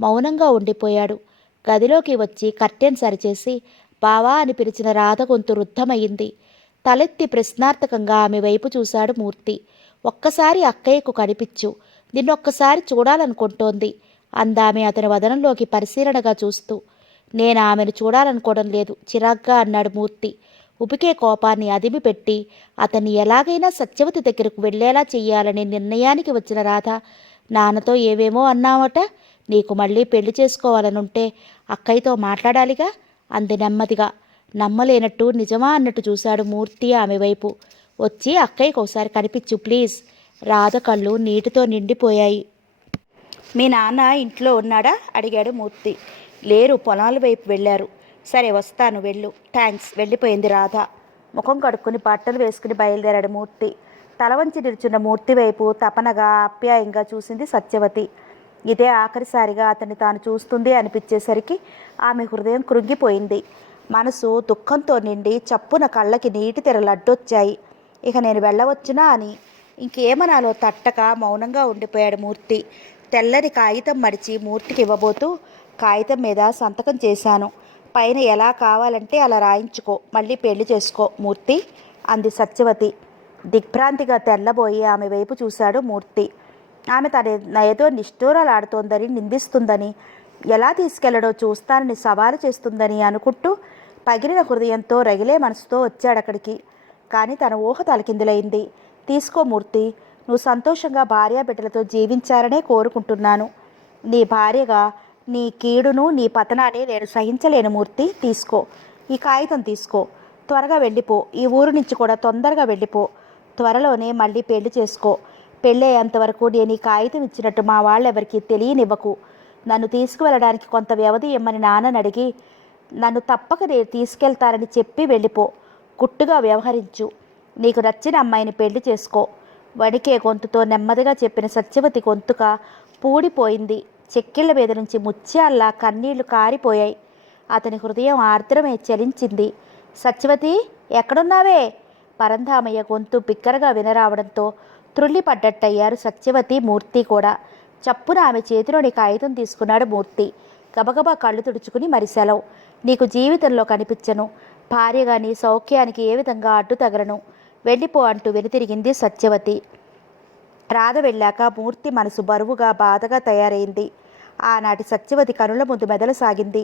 మౌనంగా ఉండిపోయాడు. గదిలోకి వచ్చి కర్టెన్ సరిచేసి బావా అని పిలిచిన రాధ గొంతు రుద్ధమయ్యింది. తలెత్తి ప్రశ్నార్థకంగా ఆమె వైపు చూశాడు మూర్తి. ఒక్కసారి అక్కయ్యకు కనిపించు, నిన్నొక్కసారి చూడాలనుకుంటోంది అందామె అతని వదనంలోకి పరిశీలనగా చూస్తూ. నేను ఆమెను చూడాలనుకోవడం లేదు, చిరాగ్గా అన్నాడు మూర్తి. ఉబికే కోపాన్ని అదిమిపెట్టి అతన్ని ఎలాగైనా సత్యవతి దగ్గరకు వెళ్లేలా చెయ్యాలనే నిర్ణయానికి వచ్చిన రాధ, నాన్నతో ఏవేమో అన్నావట, నీకు మళ్ళీ పెళ్లి చేసుకోవాలనుంటే అక్కయ్యతో మాట్లాడాలిగా అంది నెమ్మదిగా. నమ్మలేనట్టు నిజమా అన్నట్టు చూశాడు మూర్తి ఆమె వైపు. వచ్చి అక్కయ్యకు ఒకసారి కనిపించు ప్లీజ్. రాధ కళ్ళు నీటితో నిండిపోయాయి. మీ నాన్న ఇంట్లో ఉన్నాడా అడిగాడు మూర్తి. లేరు, పొలాల వైపు వెళ్ళారు. సరే వస్తాను, వెళ్ళు. థ్యాంక్స్. వెళ్ళిపోయింది రాధ. ముఖం కడుక్కుని బట్టలు వేసుకుని బయలుదేరాడు మూర్తి. తల వంచి నిల్చున్న మూర్తి వైపు తపనగా ఆప్యాయంగా చూసింది సత్యవతి. ఇదే ఆఖరిసారిగా అతన్ని తాను చూస్తుంది అనిపించేసరికి ఆమె హృదయం కృంగిపోయింది. మనసు దుఃఖంతో నిండి చప్పున కళ్ళకి నీటి తెరలడ్డొచ్చాయి. ఇక నేను వెళ్ళవచ్చునా అని ఇంకేమనాలో తట్టక మౌనంగా ఉండిపోయాడు మూర్తి. తెల్లని కాగితం మడిచి మూర్తికి ఇవ్వబోతూ, కాగితం మీద సంతకం చేశాను, పైన ఎలా కావాలంటే అలా రాయించుకో, మళ్ళీ పెళ్లి చేసుకో మూర్తి అంది సత్యవతి. దిగ్భ్రాంతిగా తెల్లబోయి ఆమె వైపు చూశాడు మూర్తి. ఆమె తన ఏదో నిష్ఠూరాలాడుతోందని, నిందిస్తుందని, ఎలా తీసుకెళ్లడో చూస్తానని సవాలు చేస్తుందని అనుకుంటూ పగిలిన హృదయంతో రగిలే మనసుతో వచ్చాడక్కడికి. కానీ తన ఊహ తలకిందులైంది. తీసుకో మూర్తి, నువ్వు సంతోషంగా భార్యాబిడ్డలతో జీవించాలనే కోరుకుంటున్నాను. నీ భార్యగా నీ కీడును, నీ పతనాన్ని నేను సహించలేను మూర్తి. తీసుకో, ఈ కాగితం తీసుకో. త్వరగా వెళ్ళిపో. ఈ ఊరు నుంచి కూడా తొందరగా వెళ్ళిపో. త్వరలోనే మళ్ళీ పెళ్లి చేసుకో. పెళ్ళయ్యేంతవరకు నేను ఈ కాగితం ఇచ్చినట్టు మా వాళ్ళెవరికి తెలియనివ్వకు. నన్ను తీసుకువెళ్ళడానికి కొంత వ్యవధి ఇమ్మని నాన్నని అడిగి నన్ను తప్పక నేను తీసుకెళ్తారని చెప్పి వెళ్ళిపో. గుట్టుగా వ్యవహరించు. నీకు నచ్చిన అమ్మాయిని పెళ్లి చేసుకో. వణికే గొంతుతో నెమ్మదిగా చెప్పిన సత్యవతి గొంతుక పూడిపోయింది. చెక్కిళ్ల మీద నుంచి ముత్యాల్లా కన్నీళ్లు కారిపోయాయి. అతని హృదయం ఆర్ద్రమే చలించింది. సత్యవతి, ఎక్కడున్నావే? పరంధామయ్య గొంతు బిగ్గరగా వినరావడంతో త్రుళ్ళిపడ్డట్టయ్యారు సత్యవతి, మూర్తి కూడా. చప్పున ఆమె చేతిలోని కాగితం తీసుకున్నాడు మూర్తి. గబగబా కళ్ళు తుడుచుకుని, మరి సెలవు. నీకు జీవితంలో కనిపించను. భార్యగా నీ సౌఖ్యానికి ఏ విధంగా అడ్డు తగలను. వెళ్ళిపో అంటూ వెనుతిరిగింది సత్యవతి. రాధ వెళ్ళాక మూర్తి మనసు బరువుగా బాధగా తయారైంది. ఆనాటి సత్యవతి కనుల ముందు మెదలసాగింది.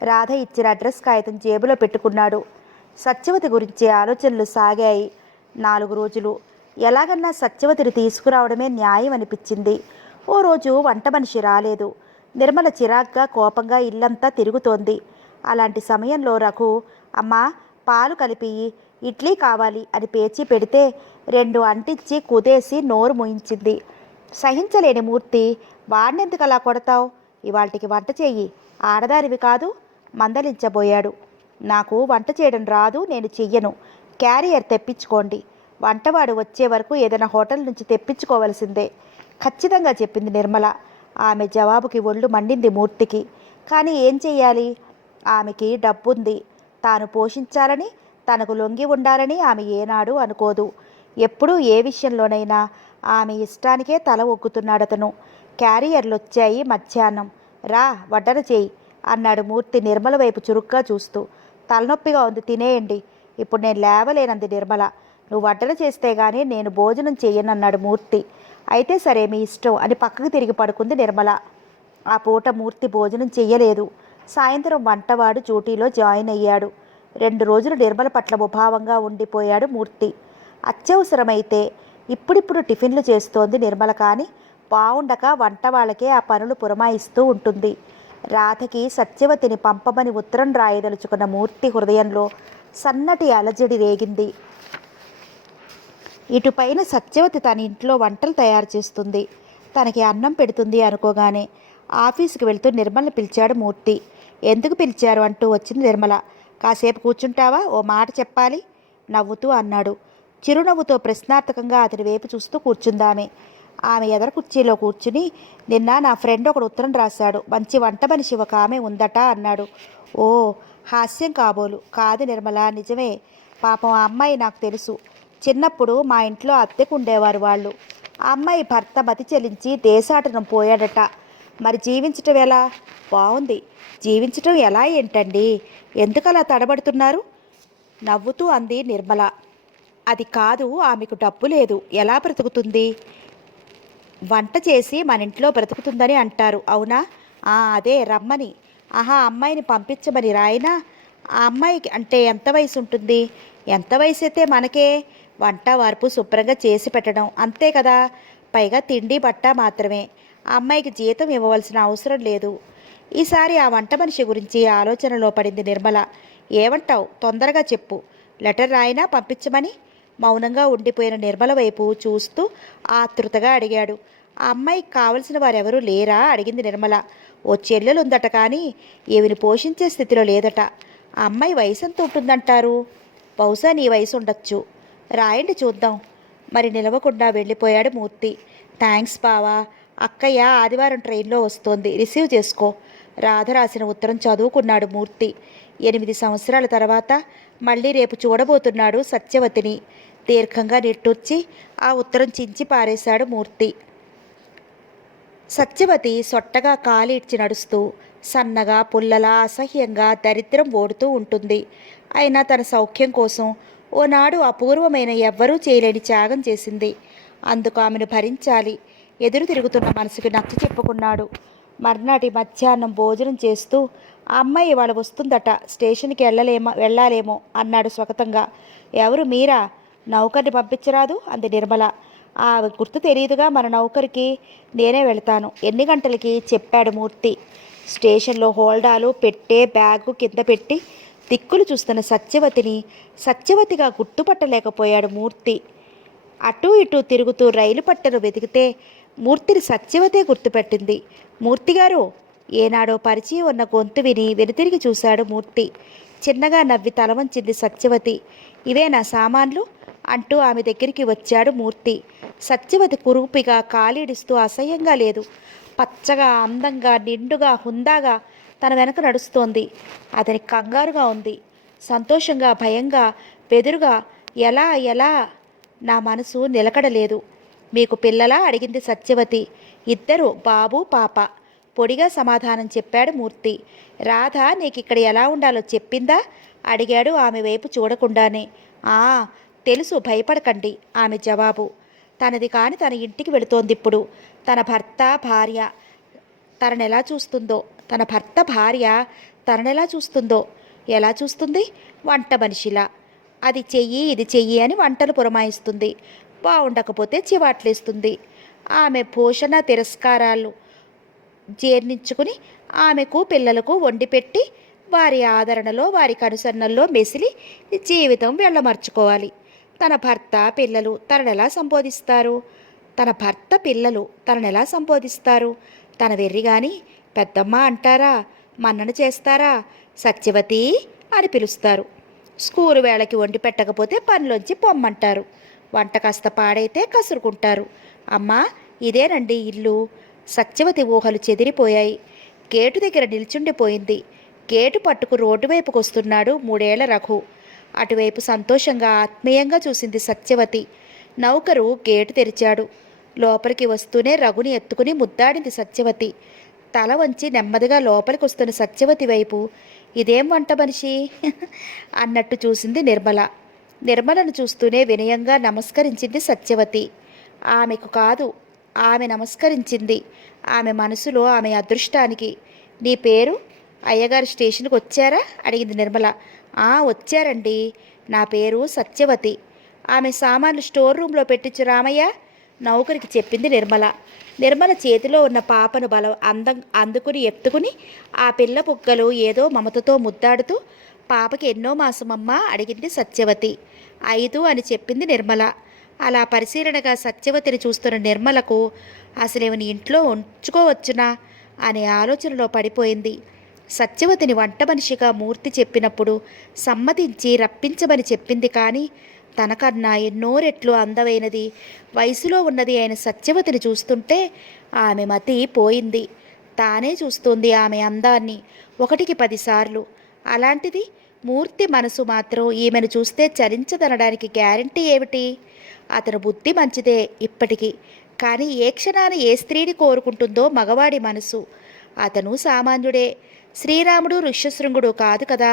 రాధ ఇచ్చిన అడ్రస్ కాగితం జేబులో పెట్టుకున్నాడు. సత్యవతి గురించి ఆలోచనలు సాగాయి. 4 రోజులు ఎలాగన్నా సత్యవతిని తీసుకురావడమే న్యాయం అనిపించింది. ఓ రోజు వంట మనిషి రాలేదు. నిర్మల చిరాగ్గా కోపంగా ఇల్లంతా తిరుగుతోంది. అలాంటి సమయంలో రఘు, అమ్మా పాలు కలిపి ఇడ్లీ కావాలి అని పేచి పెడితే 2 అంటించి కుదేసి నోరు మూయించింది. సహించలేని మూర్తి, వాడినెందుకు అలా కొడతావు? ఇవాళకి వంట చెయ్యి, ఆడదానివి కాదు మందలించబోయాడు. నాకు వంట చేయడం రాదు, నేను చెయ్యను. క్యారియర్ తెప్పించుకోండి. వంటవాడు వచ్చే వరకు ఏదైనా హోటల్ నుంచి తెప్పించుకోవలసిందే ఖచ్చితంగా చెప్పింది నిర్మల. ఆమె జవాబుకి ఒళ్ళు మండింది మూర్తికి. కానీ ఏం చెయ్యాలి? ఆమెకి డబ్బుంది. తాను పోషించాలని, తనకు లొంగి ఉండాలని ఆమె ఏనాడు అనుకోదు. ఎప్పుడూ ఏ విషయంలోనైనా ఆమె ఇష్టానికే తల ఒగ్గుతున్నాడతను. క్యారియర్లొచ్చాయి. మధ్యాహ్నం రా, వడ్డన చేయి అన్నాడు మూర్తి నిర్మల వైపు చురుగ్గా చూస్తూ. తలనొప్పిగా ఉంది, తినేయండి. ఇప్పుడు నేను లేవలేనంది నిర్మల. నువ్వు వడ్డన చేస్తే గానీ నేను భోజనం చెయ్యనన్నాడు మూర్తి. అయితే సరే, మీ ఇష్టం అని పక్కకు తిరిగి పడుకుంది నిర్మల. ఆ పూట మూర్తి భోజనం చెయ్యలేదు. సాయంత్రం వంటవాడు డ్యూటీలో జాయిన్ అయ్యాడు. 2 రోజులు నిర్మల పట్ల ముభావంగా ఉండిపోయాడు మూర్తి. అత్యవసరమైతే ఇప్పుడిప్పుడు టిఫిన్లు చేస్తోంది నిర్మల. కానీ బావుండక వంట వాళ్ళకే ఆ పనులు పురమాయిస్తూ ఉంటుంది. రాధకి సత్యవతిని పంపమని ఉత్తరం రాయదలుచుకున్న మూర్తి హృదయంలో సన్నటి అలజడి రేగింది. ఇటుపైన సత్యవతి తన ఇంట్లో వంటలు తయారు చేస్తుంది, తనకి అన్నం పెడుతుంది అనుకోగానే ఆఫీసుకి వెళ్తూ నిర్మల్ని పిలిచాడు మూర్తి. ఎందుకు పిలిచారు అంటూ వచ్చింది నిర్మల. కాసేపు కూర్చుంటావా, ఓ మాట చెప్పాలి నవ్వుతూ అన్నాడు. చిరునవ్వుతో ప్రశ్నార్థకంగా అతని వైపు చూస్తూ కూర్చుందామె. ఆమె ఎదర కుర్చీలో కూర్చుని, నిన్న నా ఫ్రెండ్ ఒకడు ఉత్తరం రాశాడు, మంచి వంట మనిషి ఒక ఆమె ఉందట అన్నాడు. ఓ, హాస్యం కాబోలు. కాదు నిర్మల, నిజమే. పాపం ఆ అమ్మాయి నాకు తెలుసు. చిన్నప్పుడు మా ఇంట్లో అద్దెకు ఉండేవారు వాళ్ళు. ఆ అమ్మాయి భర్త మతి చెలించి దేశాటనం పోయాడట. మరి జీవించటం ఎలా? బాగుంది. జీవించటం ఎలా ఏంటండి? ఎందుకలా తడబడుతున్నారు? నవ్వుతూ అంది నిర్మల. అది కాదు, ఆమెకు డబ్బు లేదు, ఎలా బ్రతుకుతుంది? వంట చేసి మన ఇంట్లో బ్రతుకుతుందని అంటారు, అవునా? అదే రమ్మని. అమ్మాయిని పంపించమని రాయినా? ఆ అమ్మాయికి అంటే ఎంత వయసు ఉంటుంది? ఎంత వయసు అయితే మనకే? వంట వార్పు శుభ్రంగా చేసి పెట్టడం అంతే కదా. పైగా తిండి బట్ట మాత్రమే. ఆ అమ్మాయికి జీతం ఇవ్వవలసిన అవసరం లేదు. ఈసారి ఆ వంట మనిషి గురించి ఆలోచనలో పడింది నిర్మల. ఏమంటావు? తొందరగా చెప్పు. లెటర్ రాయినా పంపించమని? మౌనంగా ఉండిపోయిన నిర్మల వైపు చూస్తూ ఆతృతగా అడిగాడు. ఆ అమ్మాయికి కావలసిన వారెవరూ లేరా? అడిగింది నిర్మల. ఓ చెల్లెలుందట, కానీ ఈవిని పోషించే స్థితిలో లేదట. ఆ అమ్మాయి వయసు ఎంత ఉంటుందంటారు? బహుశా నీ వయసు ఉండొచ్చు. రాయండి చూద్దాం. మరి నిలవకుండా వెళ్ళిపోయాడు మూర్తి. థ్యాంక్స్ బావా. అక్కయ్య ఆదివారం ట్రైన్లో వస్తోంది, రిసీవ్ చేసుకో. రాధ రాసిన ఉత్తరం చదువుకున్నాడు మూర్తి. 8 సంవత్సరాల తర్వాత మళ్ళీ రేపు చూడబోతున్నాడు సత్యవతిని. దీర్ఘంగా నిట్టూర్చి ఆ ఉత్తరం చించి పారేశాడు మూర్తి. సత్యవతి సొట్టగా కాలిడ్చి నడుస్తూ సన్నగా పుల్లలా అసహ్యంగా దరిద్రం ఓడుతూ ఉంటుంది. అయినా తన సౌఖ్యం కోసం ఓనాడు అపూర్వమైన ఎవ్వరూ చేయలేని త్యాగం చేసింది. అందుకు ఆమెను భరించాలి. ఎదురు తిరుగుతున్న మనసుకి నచ్చ చెప్పుకున్నాడు. మర్నాటి మధ్యాహ్నం భోజనం చేస్తూ, ఆ అమ్మాయి ఇవాళ వస్తుందట, స్టేషన్కి వెళ్ళాలేమో అన్నాడు స్వగతంగా. ఎవరు? మీరా? నౌకర్ని పంపించరాదు అంది నిర్మల. ఆ గుర్తు తెలియదుగా మన నౌకరికి. నేనే వెళతాను. ఎన్ని గంటలకి? చెప్పాడు మూర్తి. స్టేషన్లో హోల్డాలు పెట్టే బ్యాగు కింద పెట్టి దిక్కులు చూస్తున్న సత్యవతిగా గుర్తుపట్టలేకపోయాడు మూర్తి. అటూ ఇటూ తిరుగుతూ రైలు పట్టెను వెతికితే మూర్తిని సత్యవతే గుర్తుపెట్టింది. మూర్తిగారు! ఏనాడో పరిచయం ఉన్న గొంతు విని వెనుతిరిగి చూశాడు మూర్తి. చిన్నగా నవ్వి తల వంచింది సత్యవతి. ఇవే నా సామాన్లు అంటూ ఆమె దగ్గరికి వచ్చాడు మూర్తి. సత్యవతి కురూపిగా కాలిడిస్తూ అసహ్యంగా లేదు, పచ్చగా అందంగా నిండుగా హుందాగా తన వెనక నడుస్తోంది. అతనికి కంగారుగా ఉంది, సంతోషంగా భయంగా బెదురుగా. ఎలా నా మనసు నిలకడలేదు. మీకు పిల్లలా? అడిగింది సత్యవతి. 2, బాబు పాప. పొడిగా సమాధానం చెప్పాడు మూర్తి. రాధ నీకిక్కడ ఎలా ఉండాలో చెప్పిందా? అడిగాడు ఆమె వైపు చూడకుండానే. తెలుసు, భయపడకండి ఆమె జవాబు. తనది కాని తన ఇంటికి వెళుతోంది ఇప్పుడు. తన భర్త భార్య తననెలా చూస్తుందో, తన భర్త భార్య తననెలా చూస్తుందో. ఎలా చూస్తుంది? వంట మనిషిలా. అది చెయ్యి ఇది చెయ్యి అని వంటలు పురమాయిస్తుంది. బాగుండకపోతే చివాట్లేస్తుంది. ఆమె పోషణ తిరస్కారాలు జీర్ణించుకుని ఆమెకు పిల్లలకు వండిపెట్టి వారి ఆదరణలో వారి కనుసన్నల్లో మెసిలి జీవితం వెళ్ళమర్చుకోవాలి. తన భర్త పిల్లలు తననెలా సంబోధిస్తారు? తన వెర్రి గాని పెద్దమ్మ అంటారా? మన్నన చేస్తారా? సత్యవతి అని పిలుస్తారు. స్కూలు వేళకి వండి పెట్టకపోతే పనిలోంచి పొమ్మంటారు. వంట కాస్త పాడైతే కసురుకుంటారు. అమ్మా, ఇదేనండి ఇల్లు. సత్యవతి ఊహలు చెదిరిపోయాయి. గేటు దగ్గర నిల్చుండిపోయింది. గేటు పట్టుకు రోడ్డు వైపుకు వస్తున్నాడు 3 ఏళ్ల రఘు. అటువైపు సంతోషంగా ఆత్మీయంగా చూసింది సత్యవతి. నౌకరు గేటు తెరిచాడు. లోపలికి వస్తూనే రఘుని ఎత్తుకుని ముద్దాడింది సత్యవతి. తల వంచి నెమ్మదిగా లోపలికి వస్తున్న సత్యవతి వైపు, ఇదేం వంట మనిషి అన్నట్టు చూసింది నిర్మల. నిర్మలను చూస్తూనే వినయంగా నమస్కరించింది సత్యవతి. ఆమెకు కాదు, ఆమె నమస్కరించింది ఆమె మనసులో ఆమె అదృష్టానికి. నీ పేరు? అయ్యగారు స్టేషన్కి వచ్చారా? అడిగింది నిర్మల. వచ్చారండి. నా పేరు సత్యవతి. ఆమె సామాన్లు స్టోర్ రూమ్లో పెట్టించు రామయ్య, నౌకరికి చెప్పింది నిర్మల. నిర్మల చేతిలో ఉన్న పాపను అందుకుని ఎత్తుకుని ఆ పిల్ల బుగ్గలు ఏదో మమతతో ముద్దాడుతూ, పాపకి ఎన్నో మాసమమ్మా అడిగింది సత్యవతి. 5 అని చెప్పింది నిర్మల. అలా పరిశీలనగా సత్యవతిని చూస్తున్న నిర్మలకు అసలేమని ఇంట్లో ఉంచుకోవచ్చునా అనే ఆలోచనలో పడిపోయింది. సత్యవతిని వంట మనిషిగా మూర్తి చెప్పినప్పుడు సమ్మతించి రప్పించమని చెప్పింది. కానీ తనకన్నా ఎన్నో రెట్లు అందమైనది, వయసులో ఉన్నది అయిన సత్యవతిని చూస్తుంటే ఆమె మతి పోయింది. తానే చూస్తుంది ఆమె అందాన్ని 1కి 10 సార్లు. అలాంటిది మూర్తి మనసు మాత్రం ఈమెను చూస్తే చలించదనడానికి గ్యారంటీ ఏమిటి? అతను బుద్ధి మంచిదే ఇప్పటికీ, కానీ ఏ క్షణాన ఏ స్త్రీని కోరుకుంటుందో మగవాడి మనసు. అతను సామాన్యుడే, శ్రీరాముడు ఋష్యశృంగుడు కాదు కదా.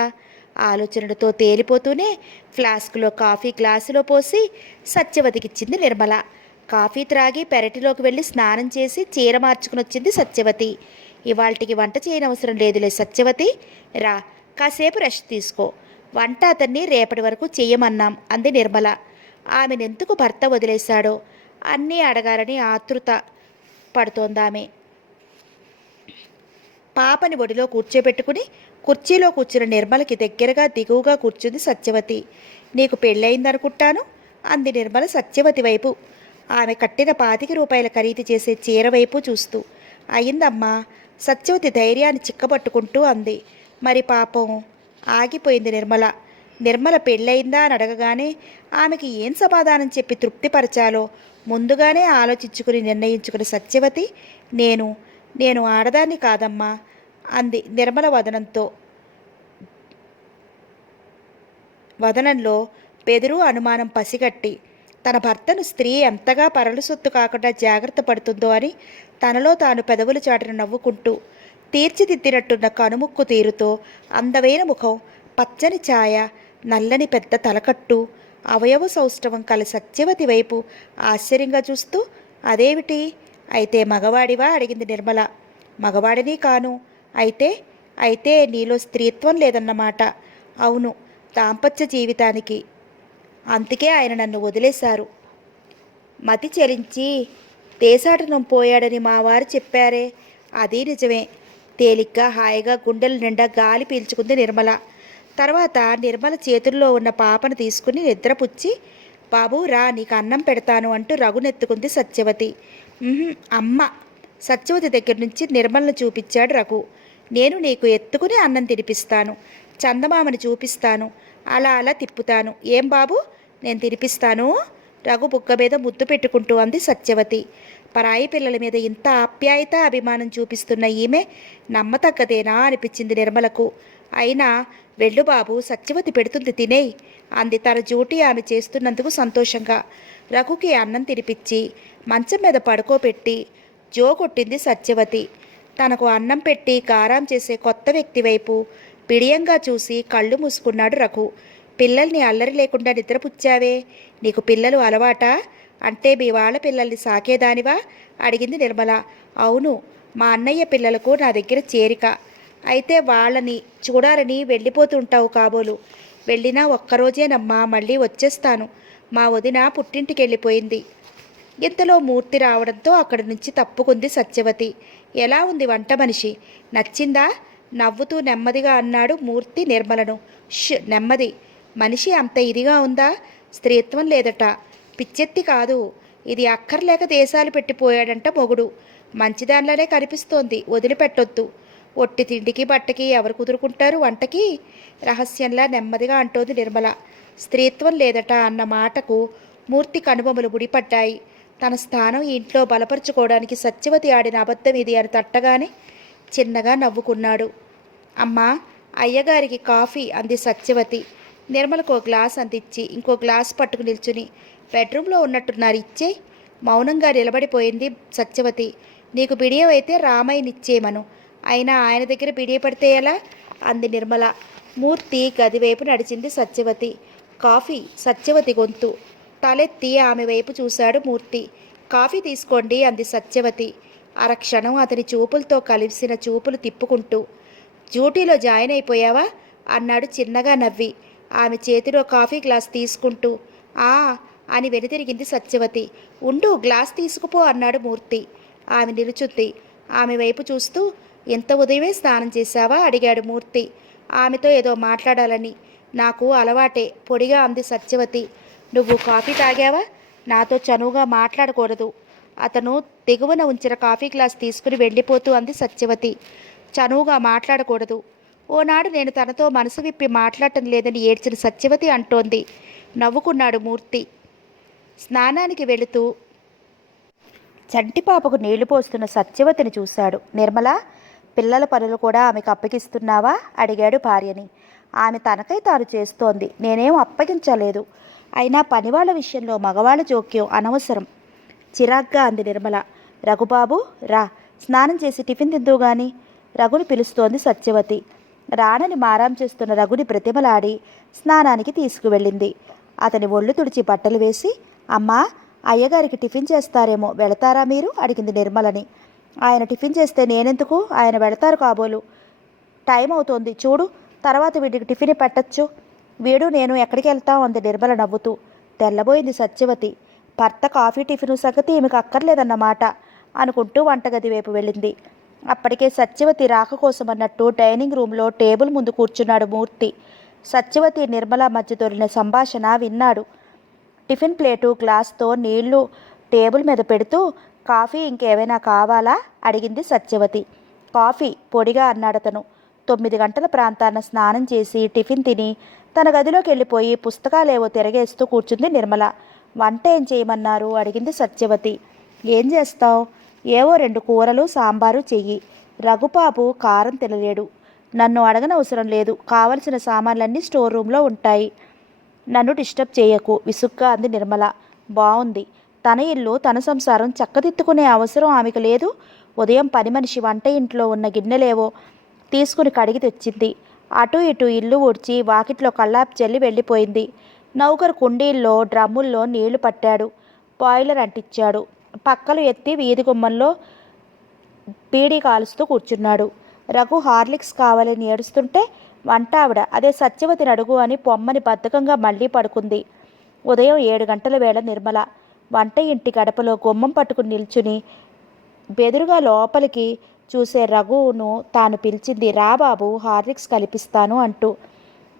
ఆలోచనలతో తేలిపోతూనే ఫ్లాస్క్లో కాఫీ గ్లాసులో పోసి సత్యవతికిచ్చింది నిర్మల. కాఫీ త్రాగి పెరటిలోకి వెళ్ళి స్నానం చేసి చీర మార్చుకుని వచ్చింది సత్యవతి. ఇవాల్టికి వంట చేయనవసరం లేదులే సత్యవతి, రా కాసేపు రెస్ట్ తీసుకో, వంట అతన్ని రేపటి వరకు చెయ్యమన్నాం అంది నిర్మల. ఆమెనెందుకు భర్త వదిలేశాడో అన్నీ అడగాలని ఆతృత పడుతోందామె. పాపని ఒడిలో కూర్చోబెట్టుకుని కుర్చీలో కూర్చున్న నిర్మలకి దగ్గరగా దిగువగా కూర్చుంది సత్యవతి. నీకు పెళ్ళయిందనుకుంటాను అంది నిర్మల సత్యవతి వైపు. ఆమె కట్టిన 25 రూపాయల ఖరీదు చేసే చీర వైపు చూస్తూ. అయిందమ్మా, సత్యవతి ధైర్యాన్ని చిక్కబట్టుకుంటూ అంది. మరి పాపం ఆగిపోయింది నిర్మల. నిర్మల పెళ్ళయిందా అని అడగగానే ఆమెకి ఏం సమాధానం చెప్పి తృప్తిపరచాలో ముందుగానే ఆలోచించుకుని నిర్ణయించుకున్న సత్యవతి, నేను ఆడదాన్ని కాదమ్మా అంది నిర్మల వదనంలో బెదురు అనుమానం పసిగట్టి. తన భర్తను స్త్రీ ఎంతగా పరలు సొత్తు కాకుండా జాగ్రత్త పడుతుందో అని తనలో తాను పెదవులు చాటున నవ్వుకుంటూ, తీర్చిదిద్దినట్టున్న కనుముక్కు తీరుతో, అందమైన ముఖం, పచ్చని ఛాయ, నల్లని పెద్ద తలకట్టు, అవయవ సౌష్ఠవం కల సత్యవతి వైపు ఆశ్చర్యంగా చూస్తూ, అదేమిటి, అయితే మగవాడివా అడిగింది నిర్మల. మగవాడిని కాను. అయితే నీలో స్త్రీత్వం లేదన్నమాట. అవును, దాంపత్య జీవితానికి. అందుకే ఆయన నన్ను వదిలేశారు. మతి చెలించి దేశాటనం పోయాడని మా వారు చెప్పారే, అది నిజమే. తేలిగ్గా హాయిగా గుండెల నిండా గాలి పీల్చుకుంది నిర్మల. తర్వాత నిర్మల చేతుల్లో ఉన్న పాపను తీసుకుని నిద్రపుచ్చి, బాబు రా నీకు అన్నం పెడతాను అంటూ రఘునెత్తుకుంది సత్యవతి. అమ్మ. సత్యవతి దగ్గర నుంచి నిర్మలను చూపించాడు రఘు. నేను నీకు ఎత్తుకుని అన్నం తినిపిస్తాను, చందమామని చూపిస్తాను, అలా అలా తిప్పుతాను. ఏం బాబు, నేను తినిపిస్తాను. రఘు బుగ్గ మీద ముద్దు పెట్టుకుంటూ అంది సత్యవతి. పరాయి పిల్లల మీద ఇంత ఆప్యాయత అభిమానం చూపిస్తున్న ఈమె నమ్మతగ్గదేనా అనిపించింది నిర్మలకు. అయినా వెళ్ళు బాబు, సత్యవతి పెడుతుంది తినేయి అంది తన డ్యూటీ ఆమె చేస్తున్నందుకు సంతోషంగా. రఘుకి అన్నం తినిపించి మంచం మీద పడుకోబెట్టి జో కొట్టింది సత్యవతి. తనకు అన్నం పెట్టి గారాం చేసే కొత్త వ్యక్తి వైపు బిడియంగా చూసి కళ్ళు మూసుకున్నాడు రఘు. పిల్లల్ని అల్లరి లేకుండా నిద్రపుచ్చావే, నీకు పిల్లలు అలవాటా? అంటే మీ వాళ్ళ పిల్లల్ని సాకేదానివా అడిగింది నిర్మల. అవును, మా అన్నయ్య పిల్లలకు నా దగ్గర చేరిక. అయితే వాళ్ళని చూడాలని వెళ్ళిపోతుంటావు కాబోలు. వెళ్ళినా ఒక్కరోజేనమ్మా, మళ్ళీ వచ్చేస్తాను. మా వదిన పుట్టింటికి వెళ్ళిపోయింది. ఇంతలో మూర్తి రావడంతో అక్కడి నుంచి తప్పుకుంది సత్యవతి. ఎలా ఉంది వంట మనిషి, నచ్చిందా? నవ్వుతూ నెమ్మదిగా అన్నాడు మూర్తి నిర్మలను. నెమ్మది, మనిషి అంత ఇదిగా ఉందా? స్త్రీత్వం లేదట, పిచ్చెత్తి కాదు. ఇది అక్కర్లేక దేశాలు పెట్టిపోయాడంట మొగుడు. మంచిదానిలానే కనిపిస్తోంది, వదిలిపెట్టొద్దు. ఒట్టి తిండికి బట్టకి ఎవరు కుదురుకుంటారు వంటకి? రహస్యంలా నెమ్మదిగా అంటోంది నిర్మల. స్త్రీత్వం లేదట అన్న మాటకు మూర్తి కనుబొమ్మలు ముడిపడ్డాయి. తన స్థానం ఈ ఇంట్లో బలపరుచుకోవడానికి సత్యవతి ఆడిన అబద్ధం ఇది అని తట్టగానే చిన్నగా నవ్వుకున్నాడు. అమ్మా, అయ్యగారికి కాఫీ అంది సత్యవతి. నిర్మలకు ఒక గ్లాస్ అందించి ఇంకో గ్లాస్ పట్టుకు నిల్చుని, బెడ్రూమ్లో ఉన్నట్టున్నారు, ఇచ్చే. మౌనంగా నిలబడిపోయింది సత్యవతి. నీకు బిడియమైతే రామయ్యనిచ్చేమను, అయినా ఆయన దగ్గర బిడియపడితే ఎలా అంది నిర్మల. మూర్తి గదివైపు నడిచింది సత్యవతి. కాఫీ సత్యవతి గొంతు. తలెత్తి ఆమె వైపు చూశాడు మూర్తి. కాఫీ తీసుకోండి అంది సత్యవతి. అరక్షణం అతని చూపులతో కలిసిన చూపులు తిప్పుకుంటూ. డ్యూటీలో జాయిన్ అయిపోయావా అన్నాడు చిన్నగా నవ్వి ఆమె చేతిలో కాఫీ గ్లాస్ తీసుకుంటూ. ఆ అని వెనుతిరిగింది సత్యవతి. ఉండు, గ్లాస్ తీసుకుపో అన్నాడు మూర్తి. ఆమె నిలుచుంది. ఆమె వైపు చూస్తూ, ఎంత ఉదయమే స్నానం చేశావా అడిగాడు మూర్తి. ఆమెతో ఏదో మాట్లాడాలని. నాకు అలవాటే పొడిగా అంది సత్యవతి. నువ్వు కాఫీ తాగావా? నాతో చనువుగా మాట్లాడకూడదు. అతను దిగువన ఉంచిన కాఫీ గ్లాస్ తీసుకుని వెళ్ళిపోతూ అంది సత్యవతి. చనువుగా మాట్లాడకూడదు. ఓనాడు నేను తనతో మనసు విప్పి మాట్లాడటం లేదని ఏడ్చిన సత్యవతి అంటోంది. నవ్వుకున్నాడు మూర్తి. స్నానానికి వెళుతూ చంటిపాపకు నీళ్లు పోస్తున్న సత్యవతిని చూశాడు. నిర్మల, పిల్లల పనులు కూడా ఆమెకు అప్పగిస్తున్నావా అడిగాడు భార్యని. ఆమె తనకై తాను చేస్తోంది. నేనేం అప్పగించలేదు. అయినా పనివాళ్ల విషయంలో మగవాళ్ళ జోక్యం అనవసరం చిరాగ్గా అంది నిర్మల. రఘుబాబు రా, స్నానం చేసి టిఫిన్ తిందువు గాని రఘుని పిలుస్తోంది సత్యవతి. రానని మారాం చేస్తున్న రఘుని బ్రతిమలాడి స్నానానికి తీసుకువెళ్ళింది. అతని ఒళ్ళు తుడిచి బట్టలు వేసి, అమ్మా, అయ్యగారికి టిఫిన్ చేస్తారేమో, వెళతారా మీరు అడిగింది నిర్మలని. ఆయన టిఫిన్ చేస్తే నేనెందుకు, ఆయన వెళతారు కాబోలు. టైం అవుతోంది చూడు, తర్వాత వీడికి టిఫిన్ పెట్టచ్చు. వీడు నేను ఎక్కడికి వెళ్తాం అంది నిర్మల నవ్వుతూ. తెల్లబోయింది సత్యవతి. భర్త కాఫీ టిఫిన్ సంగతి ఈమెకు అక్కర్లేదన్నమాట అనుకుంటూ వంటగది వైపు వెళ్ళింది. అప్పటికే సత్యవతి రాక కోసం అన్నట్టు డైనింగ్ రూమ్లో టేబుల్ ముందు కూర్చున్నాడు మూర్తి. సత్యవతి నిర్మల మధ్య దొరిన సంభాషణ విన్నాడు. టిఫిన్ ప్లేటు గ్లాస్తో నీళ్లు టేబుల్ మీద పెడుతూ, కాఫీ ఇంకేమైనా కావాలా అడిగింది సత్యవతి. కాఫీ పొడిగా అన్నాడతను. 9 గంటల ప్రాంతాన స్నానం చేసి టిఫిన్ తిని తన గదిలోకి వెళ్ళిపోయి పుస్తకాలేవో తిరగేస్తూ కూర్చుంది నిర్మల. వంట ఏం చేయమన్నారు అడిగింది సత్యవతి. ఏం చేస్తావు? ఏవో 2 కూరలు సాంబారు చెయ్యి. రఘుబాబు కారం తినలేడు. నన్ను అడగనవసరం లేదు. కావలసిన సామాన్లన్నీ స్టోర్ రూమ్లో ఉంటాయి. నన్ను డిస్టర్బ్ చేయకు విసుగ్గా అంది నిర్మల. బావుంది. తన ఇల్లు తన సంసారం చక్కదిద్దుకునే అవసరం ఆమెకు లేదు. ఉదయం పని మనిషి వంట ఇంట్లో ఉన్న గిన్నెలేవో తీసుకుని కడిగి తెచ్చింది. అటు ఇటు ఇల్లు ఊడ్చి వాకిట్లో కల్లాపి చల్లి వెళ్ళిపోయింది. నౌకరు కుండీల్లో డ్రమ్ముల్లో నీళ్లు పట్టాడు. బాయిలర్ అంటించాడు. పక్కలు ఎత్తి వీధి గుమ్మంలో బీడీ కాలుస్తూ కూర్చున్నాడు. రఘు హార్లిక్స్ కావాలని ఏడుస్తుంటే వంట ఆవిడ అదే సత్యవతిని అడుగు అని పొమ్మని బద్ధకంగా మళ్ళీ పడుకుంది. ఉదయం 7 గంటల వేళ నిర్మల వంట ఇంటి గడపలో గుమ్మం పట్టుకుని నిల్చుని బెదురుగా లోపలికి చూసే రఘువును తాను పిలిచింది. రా బాబు, హార్లిక్స్ కలిపిస్తాను అంటూ.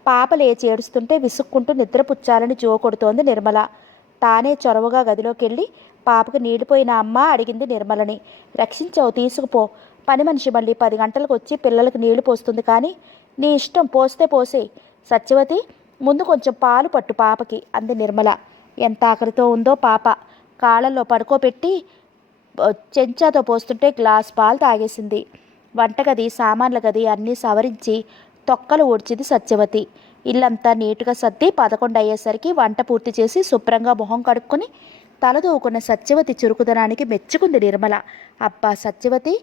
పాప లేచి ఏడుస్తుంటే విసుక్కుంటూ నిద్రపుచ్చాలని జోకొడుతోంది నిర్మల. తానే చొరవగా గదిలోకి వెళ్ళి పాపకు నీళ్ళిపోయిన అమ్మ అడిగింది నిర్మలని. రక్షించావు, తీసుకుపో. పని మనిషి మళ్ళీ 10 గంటలకు వచ్చి పిల్లలకు నీళ్లు పోస్తుంది. కానీ నీ ఇష్టం, పోస్తే పోసే. సత్యవతి, ముందు కొంచెం పాలు పట్టు పాపకి అంది నిర్మల. ఎంత ఆకలితో ఉందో పాప. కాళ్ళల్లో పడుకోబెట్టి చెంచాతో పోస్తుంటే గ్లాస్ పాలు తాగేసింది. వంటగది సామాన్ల గది అన్నీ సవరించి తొక్కలు ఊడ్చింది సత్యవతి. ఇల్లంతా నీటుగా సర్ది 11 అయ్యేసరికి వంట పూర్తి చేసి శుభ్రంగా మొహం కడుక్కొని తలదూకున్న సత్యవతి చురుకుదనానికి మెచ్చుకుంది నిర్మల. అబ్బా సత్యవతి,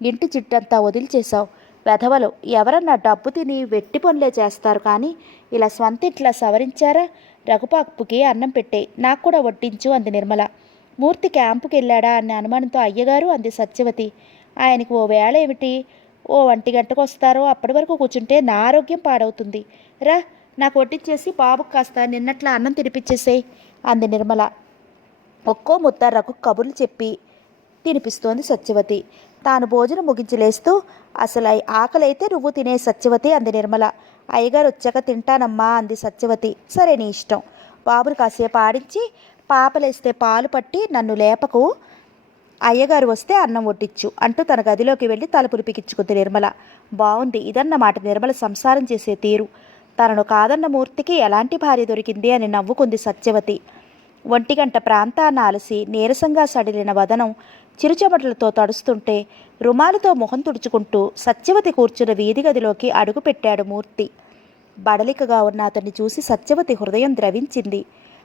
ఇంటి చిట్టంతా వదిలిచేశావు. వెధవలు ఎవరన్నా డబ్బు తిని వెట్టి పనులే చేస్తారు, కానీ ఇలా స్వంత ఇట్లా సవరించారా? రఘుపాపుకి అన్నం పెట్టే, నాకు కూడా వడ్డించు అంది నిర్మల. మూర్తి క్యాంపుకి వెళ్ళాడా అనే అనుమానంతో అయ్యగారు అంది సత్యవతి. ఆయనకి ఓ వేళ ఏమిటి, ఓ 1 గంటకు వస్తారో. అప్పటి వరకు కూర్చుంటే నా ఆరోగ్యం పాడవుతుంది. రా, నాకు వడ్డించేసి బాబుకు కాస్త నిన్నట్లా అన్నం తినిపించేసేయి అంది నిర్మల. ఒక్కో ముద్ద రఘు కబుర్లు చెప్పి తినిపిస్తోంది సత్యవతి. తాను భోజనం ముగించి లేస్తూ, అసలు ఆకలైతే నువ్వు తినే సత్యవతి అంది నిర్మల. అయ్యగారు వచ్చాక తింటానమ్మా అంది సత్యవతి. సరే నీ ఇష్టం. బాబుని కాసేపు ఆడించి పాపలేస్తే పాలు పట్టి నన్ను లేపకు, అయ్యగారు వస్తే అన్నం వడ్డించు అంటూ తన గదిలోకి వెళ్ళి తలుపులు పికించుకుంది నిర్మల. బాగుంది ఇదన్నమాట నిర్మల సంసారం చేసే తీరు. తనను కాదన్న మూర్తికి ఎలాంటి భార్య దొరికింది అని నవ్వుకుంది సత్యవతి. 1 గంట ప్రాంతాన అలసి నీరసంగా సడిలిన వదనం చిరుచెమటలతో తడుస్తుంటే రుమాలుతో మొహం తుడుచుకుంటూ సత్యవతి కూర్చున్న వీధి గదిలోకి అడుగుపెట్టాడు మూర్తి. బడలికగా ఉన్న అతన్ని చూసి సత్యవతి హృదయం ద్రవించింది.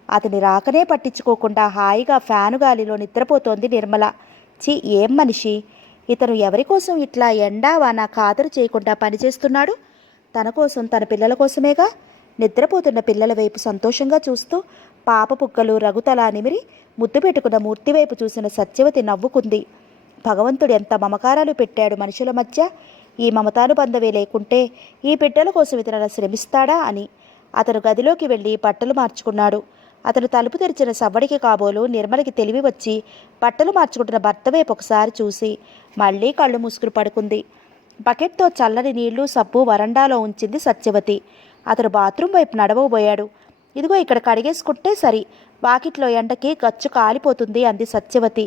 అతని రాకనే పట్టించుకోకుండా హాయిగా ఫ్యాను గాలిలో నిద్రపోతోంది నిర్మల. ఏం మనిషి ఇతను! ఎవరి కోసం ఇట్లా ఎండా వాన ఖాతరు చేయకుండా పనిచేస్తున్నాడు? తన కోసం, తన పిల్లల కోసమేగా. నిద్రపోతున్న పిల్లల వైపు సంతోషంగా చూస్తూ పాప పుక్కలు రఘుతల నిమిరి ముద్దు పెట్టుకున్న మూర్తి వైపు చూసిన సత్యవతి నవ్వుకుంది. భగవంతుడు ఎంత మమకారాలు పెట్టాడు మనుషుల మధ్య. ఈ మమతానుబంధమే లేకుంటే ఈ బిడ్డల కోసం ఇతను శ్రమిస్తాడా అని. అతను గదిలోకి వెళ్ళి బట్టలు మార్చుకున్నాడు. అతను తలుపు తెరిచిన సవ్వడికి కాబోలు నిర్మలకి తెలివి వచ్చి బట్టలు మార్చుకుంటున్న భర్త వైపు ఒకసారి చూసి మళ్ళీ కళ్ళు మూసుకుని పడుకుంది. బకెట్తో చల్లని నీళ్లు సబ్బు వరండాలో ఉంచింది సత్యవతి. అతను బాత్రూం వైపు నడవబోయాడు. ఇదిగో ఇక్కడ కడిగేసుకుంటే సరి, వాకిట్లో ఎండకి గచ్చు కాలిపోతుంది అంది సత్యవతి.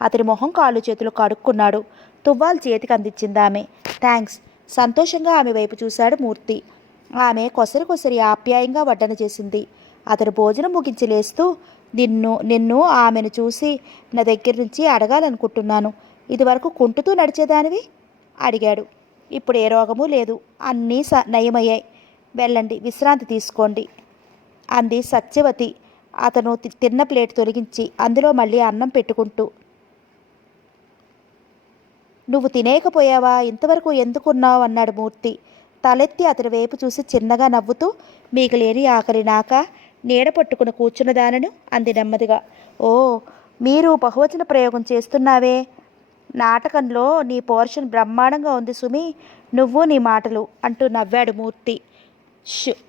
అతని మొహం కాళ్ళు చేతులు కడుక్కున్నాడు. తువ్వాలు చేతికి అందించింది ఆమె. థ్యాంక్స్. సంతోషంగా ఆమె వైపు చూశాడు మూర్తి. ఆమె కొసరి కొసరి ఆప్యాయంగా వడ్డన చేసింది. అతను భోజనం ముగించి లేస్తూ నిన్ను ఆమెను చూసి నా దగ్గర నుంచి అడగాలనుకుంటున్నాను. ఇదివరకు కుంటుతూ నడిచేదానివి అడిగాడు. ఇప్పుడు ఏ రోగమూ లేదు, అన్నీ నయమయ్యాయి. వెళ్ళండి, విశ్రాంతి తీసుకోండి అంది సత్యవతి అతను తిన్న ప్లేట్ తొలగించి అందులో మళ్ళీ అన్నం పెట్టుకుంటూ. నువ్వు తినేయకపోయావా, ఇంతవరకు ఎందుకున్నావు అన్నాడు మూర్తి. తలెత్తి అతని వైపు చూసి చిన్నగా నవ్వుతూ మీకు లేని ఆకలి నాక, నీడ పట్టుకుని కూర్చున్నదానను అంది నెమ్మదిగా. ఓ, మీరు బహువచన ప్రయోగం చేస్తున్నావే. నాటకంలో నీ పోర్షన్ బ్రహ్మాండంగా ఉంది సుమి, నువ్వు నీ మాటలు అంటూ నవ్వాడు మూర్తి.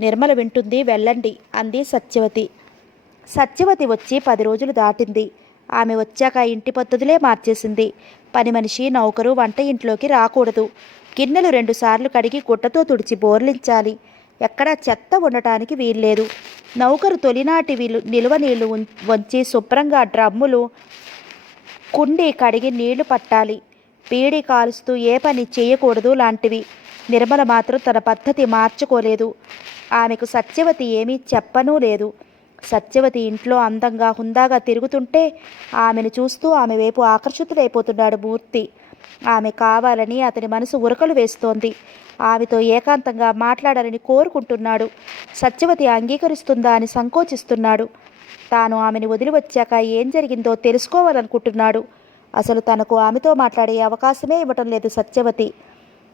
నిర్మల వింటుంది, వెళ్ళండి అంది సత్యవతి. సత్యవతి వచ్చి 10 రోజులు దాటింది. ఆమె వచ్చాక ఇంటి పద్ధతులే మార్చేసింది. పని మనిషి, నౌకరు వంట ఇంట్లోకి రాకూడదు. గిన్నెలు 2 సార్లు కడిగి గుట్టతో తుడిచి బోర్లించాలి. ఎక్కడా చెత్త ఉండటానికి వీల్లేదు. నౌకరు తొలినాటి నిలువ నీళ్లు వంచి శుభ్రంగా డ్రమ్ములు కుండి కడిగి నీళ్లు పట్టాలి. పీడి కాలుస్తూ ఏ పని చేయకూడదు లాంటివి. నిర్మల మాత్రం తన పద్ధతి మార్చుకోలేదు. ఆమెకు సత్యవతి ఏమీ చెప్పనూ లేదు. సత్యవతి ఇంట్లో అందంగా హుందాగా తిరుగుతుంటే ఆమెను చూస్తూ ఆమె వైపు ఆకర్షితుడైపోతున్నాడు మూర్తి. ఆమె కావాలని అతని మనసు ఉరకలు వేస్తోంది. ఆమెతో ఏకాంతంగా మాట్లాడాలని కోరుకుంటున్నాడు. సత్యవతి అంగీకరిస్తుందా అని సంకోచిస్తున్నాడు. తాను ఆమెను వదిలి వచ్చాక ఏం జరిగిందో తెలుసుకోవాలనుకుంటున్నాడు. అసలు తనకు ఆమెతో మాట్లాడే అవకాశమే ఇవ్వటం లేదు సత్యవతి.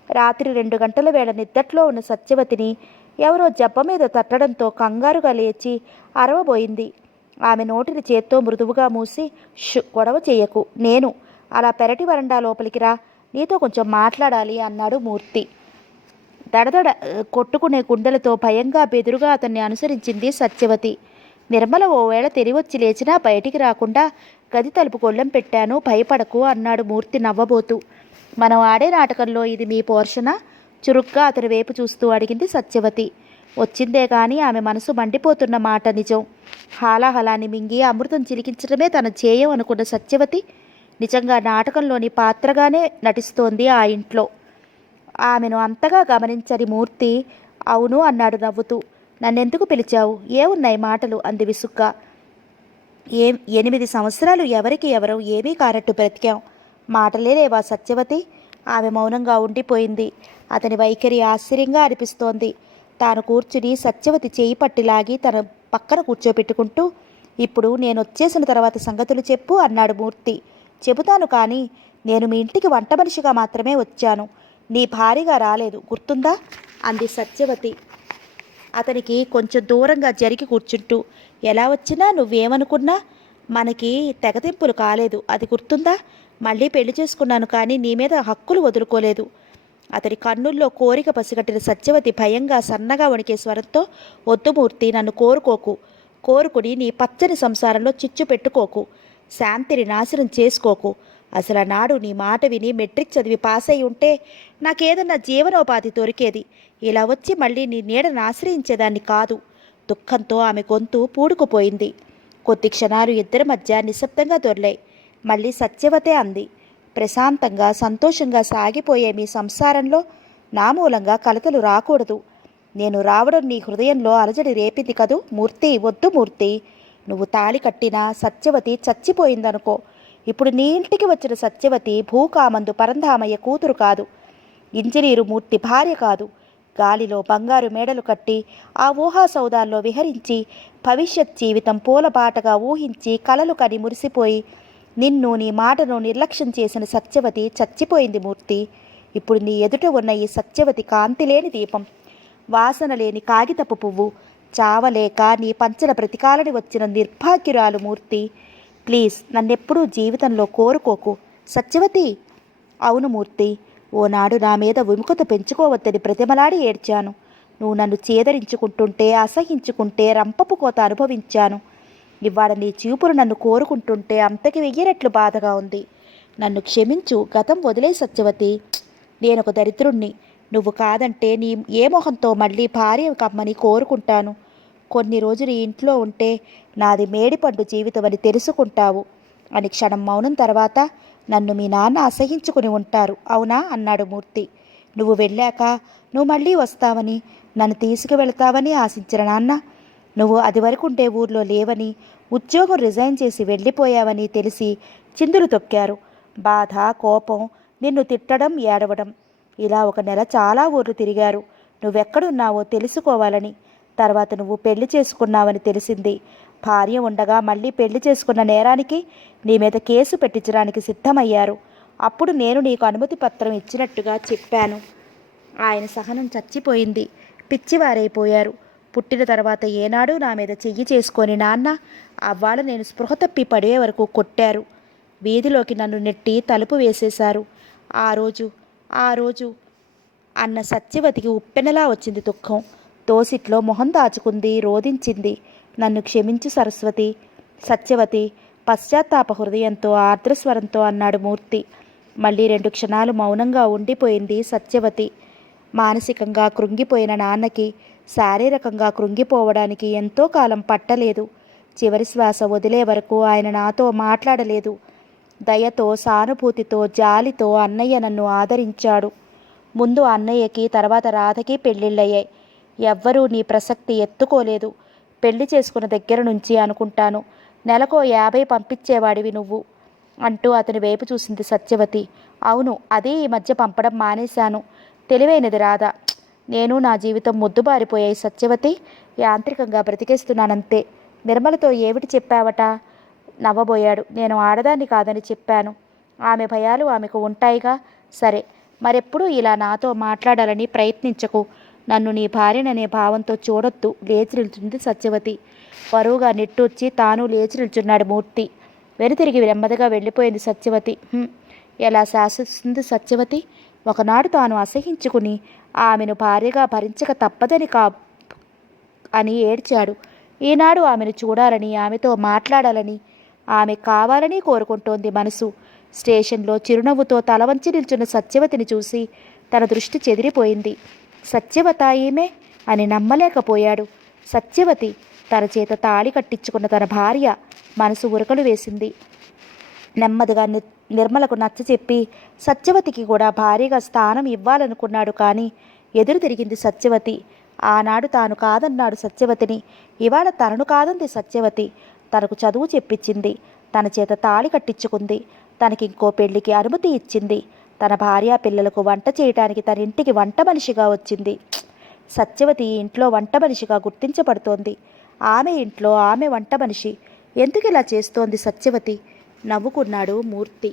రాత్రి 2 గంటల వేళ నిద్దట్లో ఉన్న సత్యవతిని ఎవరో జబ్బ మీద తట్టడంతో కంగారుగా లేచి అరవబోయింది. ఆమె నోటిని చేత్తో మృదువుగా మూసి, గొడవ చేయకు, నేను అలా పెరటి వరండా లోపలికి రా, నీతో కొంచెం మాట్లాడాలి అన్నాడు మూర్తి. దడదడ కొట్టుకునే గుండెలతో భయంగా బెదురుగా అతన్ని అనుసరించింది సత్యవతి. నిర్మల ఓవేళ తెలివొచ్చి లేచినా బయటికి రాకుండా గది తలుపు గొళ్ళెం పెట్టాను, భయపడకు అన్నాడు మూర్తి నవ్వబోతూ. మనం ఆడే నాటకంలో ఇది మీ పోర్షనా? చురుగ్గా అతని వైపు చూస్తూ అడిగింది సత్యవతి. వచ్చిందే కానీ ఆమె మనసు మండిపోతున్న మాట నిజం. హాలాహలాన్ని మింగి అమృతం చిలికించడమే తన ధ్యేయం అనుకున్న సత్యవతి నిజంగా నాటకంలోని పాత్రగానే నటిస్తోంది ఆ ఇంట్లో. ఆమెను అంతగా గమనించని మూర్తి అవును అన్నాడు నవ్వుతూ. నన్నెందుకు పిలిచావు, ఏమున్నాయి మాటలు అంది విసుగ్గా. 8 సంవత్సరాలు ఎవరికి ఎవరో ఏమీ కానట్టు బ్రతికాం, మాటలే లేవా సత్యవతి? ఆమె మౌనంగా ఉండిపోయింది. అతని వైఖరి ఆశ్చర్యంగా అనిపిస్తోంది. తాను కూర్చుని సత్యవతి చేయి పట్టిలాగి తన పక్కన కూర్చోపెట్టుకుంటూ, ఇప్పుడు నేను వచ్చేసిన తర్వాత సంగతులు చెప్పు అన్నాడు మూర్తి. చెబుతాను, కానీ నేను మీ ఇంటికి వంట మనిషిగా మాత్రమే వచ్చాను, నీ భార్యగా రాలేదు, గుర్తుందా అంది సత్యవతి అతనికి కొంచెం దూరంగా జరిగి కూర్చుంటూ. ఎలా వచ్చినా నువ్వేమనుకున్నా మనకి తెగతింపులు కాలేదు, అది గుర్తుందా? మళ్ళీ పెళ్లి చేసుకున్నాను, కానీ నీ మీద హక్కులు వదులుకోలేదు. అతని కన్నుల్లో కోరిక పసిగట్టిన సత్యవతి భయంగా సన్నగా వణికే స్వరంతో, వద్దు మూర్తి, నన్ను కోరుకుని నీ పచ్చని సంసారంలో చిచ్చు పెట్టుకోకు, శాంతిని నాశనం చేసుకోకు. అసలు నాడు నీ మాట విని మెట్రిక్ చదివి పాస్ అయి ఉంటే నాకేదన్నా జీవనోపాధి దొరికేది. ఇలా వచ్చి మళ్ళీ నీ నీడను ఆశ్రయించేదాన్ని కాదు. దుఃఖంతో ఆమె గొంతు పూడుకుపోయింది. కొద్ది క్షణాలు ఇద్దరి మధ్య నిశ్శబ్దంగా దొర్లాయి. మళ్ళీ సత్యవతే అంది, ప్రశాంతంగా సంతోషంగా సాగిపోయే మీ సంసారంలో నా మూలంగా కలతలు రాకూడదు. నేను రావడం నీ హృదయంలో అలజడి రేపింది కదూ మూర్తి. వద్దు మూర్తి, నువ్వు తాళి కట్టినా సత్యవతి చచ్చిపోయిందనుకో. ఇప్పుడు నీ ఇంటికి వచ్చిన సత్యవతి భూకామందు పరంధామయ్య కూతురు కాదు, ఇంజనీరు మూర్తి భార్య కాదు. గాలిలో బంగారు మేడలు కట్టి ఆ ఊహా సౌదాల్లో విహరించి భవిష్యత్ జీవితం పూలబాటగా ఊహించి కలలు కని మురిసిపోయి నిన్ను నీ మాటను నిర్లక్ష్యం చేసిన సత్యవతి చచ్చిపోయింది మూర్తి. ఇప్పుడు నీ ఎదుట ఉన్న ఈ సత్యవతి కాంతిలేని దీపం, వాసన లేని కాగితపు పువ్వు, చావలేక నీ పంచల బ్రతికాలని వచ్చిన నిర్భాగ్యురాలు మూర్తి. ప్లీజ్ నన్నెప్పుడూ జీవితంలో కోరుకోకు సత్యవతి. అవును మూర్తి, ఓనాడు నా మీద విముఖత పెంచుకోవద్దని ప్రతిమలాడి ఏడ్చాను. నువ్వు నన్ను చేదరించుకుంటుంటే, అసహించుకుంటే రంపపు కోత అనుభవించాను. ఇవాళ నీ చూపులు నన్ను కోరుకుంటుంటే అంతకి వెయ్యనట్లు బాధగా ఉంది. నన్ను క్షమించు, గతం వదిలే సత్యవతి. నేనొక దరిద్రుణ్ణి. నువ్వు కాదంటే నీ ఏ మొహంతో మళ్ళీ భార్య కమ్మని కోరుకుంటాను. కొన్ని రోజులు ఈ ఇంట్లో ఉంటే నాది మేడిపండు జీవితం అని తెలుసుకుంటావు అని క్షణం మౌనం తర్వాత, నన్ను మీ నాన్న అసహించుకుని ఉంటారు అవునా అన్నాడు మూర్తి. నువ్వు వెళ్ళాక నువ్వు మళ్ళీ వస్తావని, నన్ను తీసుకువెళ్తావని ఆశించిన నాన్న, నువ్వు అది వరకు ఉండే ఊర్లో లేవని, ఉద్యోగం రిజైన్ చేసి వెళ్ళిపోయావని తెలిసి చిందులు తొక్కారు. బాధ, కోపం, నిన్ను తిట్టడం, ఏడవడం. ఇలా 1 నెల చాలా ఊర్లు తిరిగారు నువ్వెక్కడున్నావో తెలుసుకోవాలని. తర్వాత నువ్వు పెళ్లి చేసుకున్నావని తెలిసింది. భార్య ఉండగా మళ్ళీ పెళ్లి చేసుకున్న నేరానికి నీ మీద కేసు పెట్టించడానికి సిద్ధమయ్యారు. అప్పుడు నేను నీకు అనుమతి పత్రం ఇచ్చినట్టుగా చెప్పాను. ఆయన సహనం చచ్చిపోయింది. పిచ్చివారైపోయారు. పుట్టిన తర్వాత ఏనాడు నా మీద చెయ్యి చేసుకొని నాన్న అవ్వాళ్ళ నేను స్పృహ తప్పి పడే వరకు కొట్టారు. వీధిలోకి నన్ను నెట్టి తలుపు వేసేశారు. ఆ రోజు అన్న సత్యవతికి ఉప్పెనలా వచ్చింది దుఃఖం. దోసిట్లో మొహం దాచుకుంది, రోదించింది. నన్ను క్షమించు సరస్వతి. సత్యవతి పశ్చాత్తాప హృదయంతో ఆర్ద్రస్వరంతో అన్నాడు మూర్తి. మళ్ళీ 2 క్షణాలు మౌనంగా ఉండిపోయింది సత్యవతి. మానసికంగా కృంగిపోయిన నాన్నకి శారీరకంగా కృంగిపోవడానికి ఎంతో కాలం పట్టలేదు. చివరి శ్వాస వదిలే వరకు ఆయన నాతో మాట్లాడలేదు. దయతో, సానుభూతితో, జాలితో అన్నయ్య నన్ను ఆదరించాడు. ముందు అన్నయ్యకి, తర్వాత రాధకి పెళ్ళిళ్ళయ్యాయి. ఎవ్వరూ నీ ప్రసక్తి ఎత్తుకోలేదు. పెళ్లి చేసుకున్న దగ్గర నుంచి అనుకుంటాను నెలకో 50 పంపించేవాడివి నువ్వు అంటూ అతని వైపు చూసింది సత్యవతి. అవును, అదే ఈ మధ్య పంపడం మానేశాను. తెలివైనది రాధ. నేను నా జీవితం ముద్దుబారిపోయాయి సత్యవతి. యాంత్రికంగా బ్రతికేస్తున్నానంతే. నిర్మలతో ఏమిటి చెప్పావట? నవ్వబోయాడు. నేను ఆడదాన్ని కాదని చెప్పాను. ఆమె భయాలు ఆమెకు ఉంటాయిగా. సరే, మరెప్పుడూ ఇలా నాతో మాట్లాడాలని ప్రయత్నించకు. నన్ను నీ భార్యననే భావంతో చూడొద్దు. లేచి నిల్చుంది సత్యవతి. బరువుగా నిట్టూర్చి తాను లేచి నిల్చున్నాడు మూర్తి. వెనుతిరిగి నెమ్మదిగా వెళ్ళిపోయింది సత్యవతి. ఎలా శాసిస్తుంది సత్యవతి? ఒకనాడు తాను అసహించుకుని ఆమెను భార్యగా భరించక తప్పదని అని ఏడ్చాడు. ఈనాడు ఆమెను చూడాలని, ఆమెతో మాట్లాడాలని, ఆమె కావాలని కోరుకుంటోంది మనసు. స్టేషన్లో చిరునవ్వుతో తలవంచి నిల్చున్న సత్యవతిని చూసి తన దృష్టి చెదిరిపోయింది. సత్యవత ఈమె అని నమ్మలేకపోయాడు. సత్యవతి తన చేత తాళి కట్టించుకున్న తన భార్య. మనసు ఉరకలు వేసింది. నెమ్మదిగా నిర్మలకు నచ్చచెప్పి సత్యవతికి కూడా భార్యగా స్థానం ఇవ్వాలనుకున్నాడు. కానీ ఎదురు తిరిగింది సత్యవతి. ఆనాడు తాను కాదన్నాడు సత్యవతిని. ఇవాళ తనను కాదంది సత్యవతి. తనకు చదువు చెప్పించింది. తన చేత తాళి కట్టించుకుంది. తనకింకో పెళ్లికి అనుమతి ఇచ్చింది. తన భార్యా పిల్లలకు వంట చేయటానికి తన ఇంటికి వంట మనిషిగా వచ్చింది. సత్యవతి ఈ ఇంట్లో వంట మనిషిగా గుర్తించబడుతోంది. ఆమె ఇంట్లో ఆమె వంట మనిషి. ఎందుకు ఇలా చేస్తోంది సత్యవతి? నవ్వుకున్నాడు మూర్తి.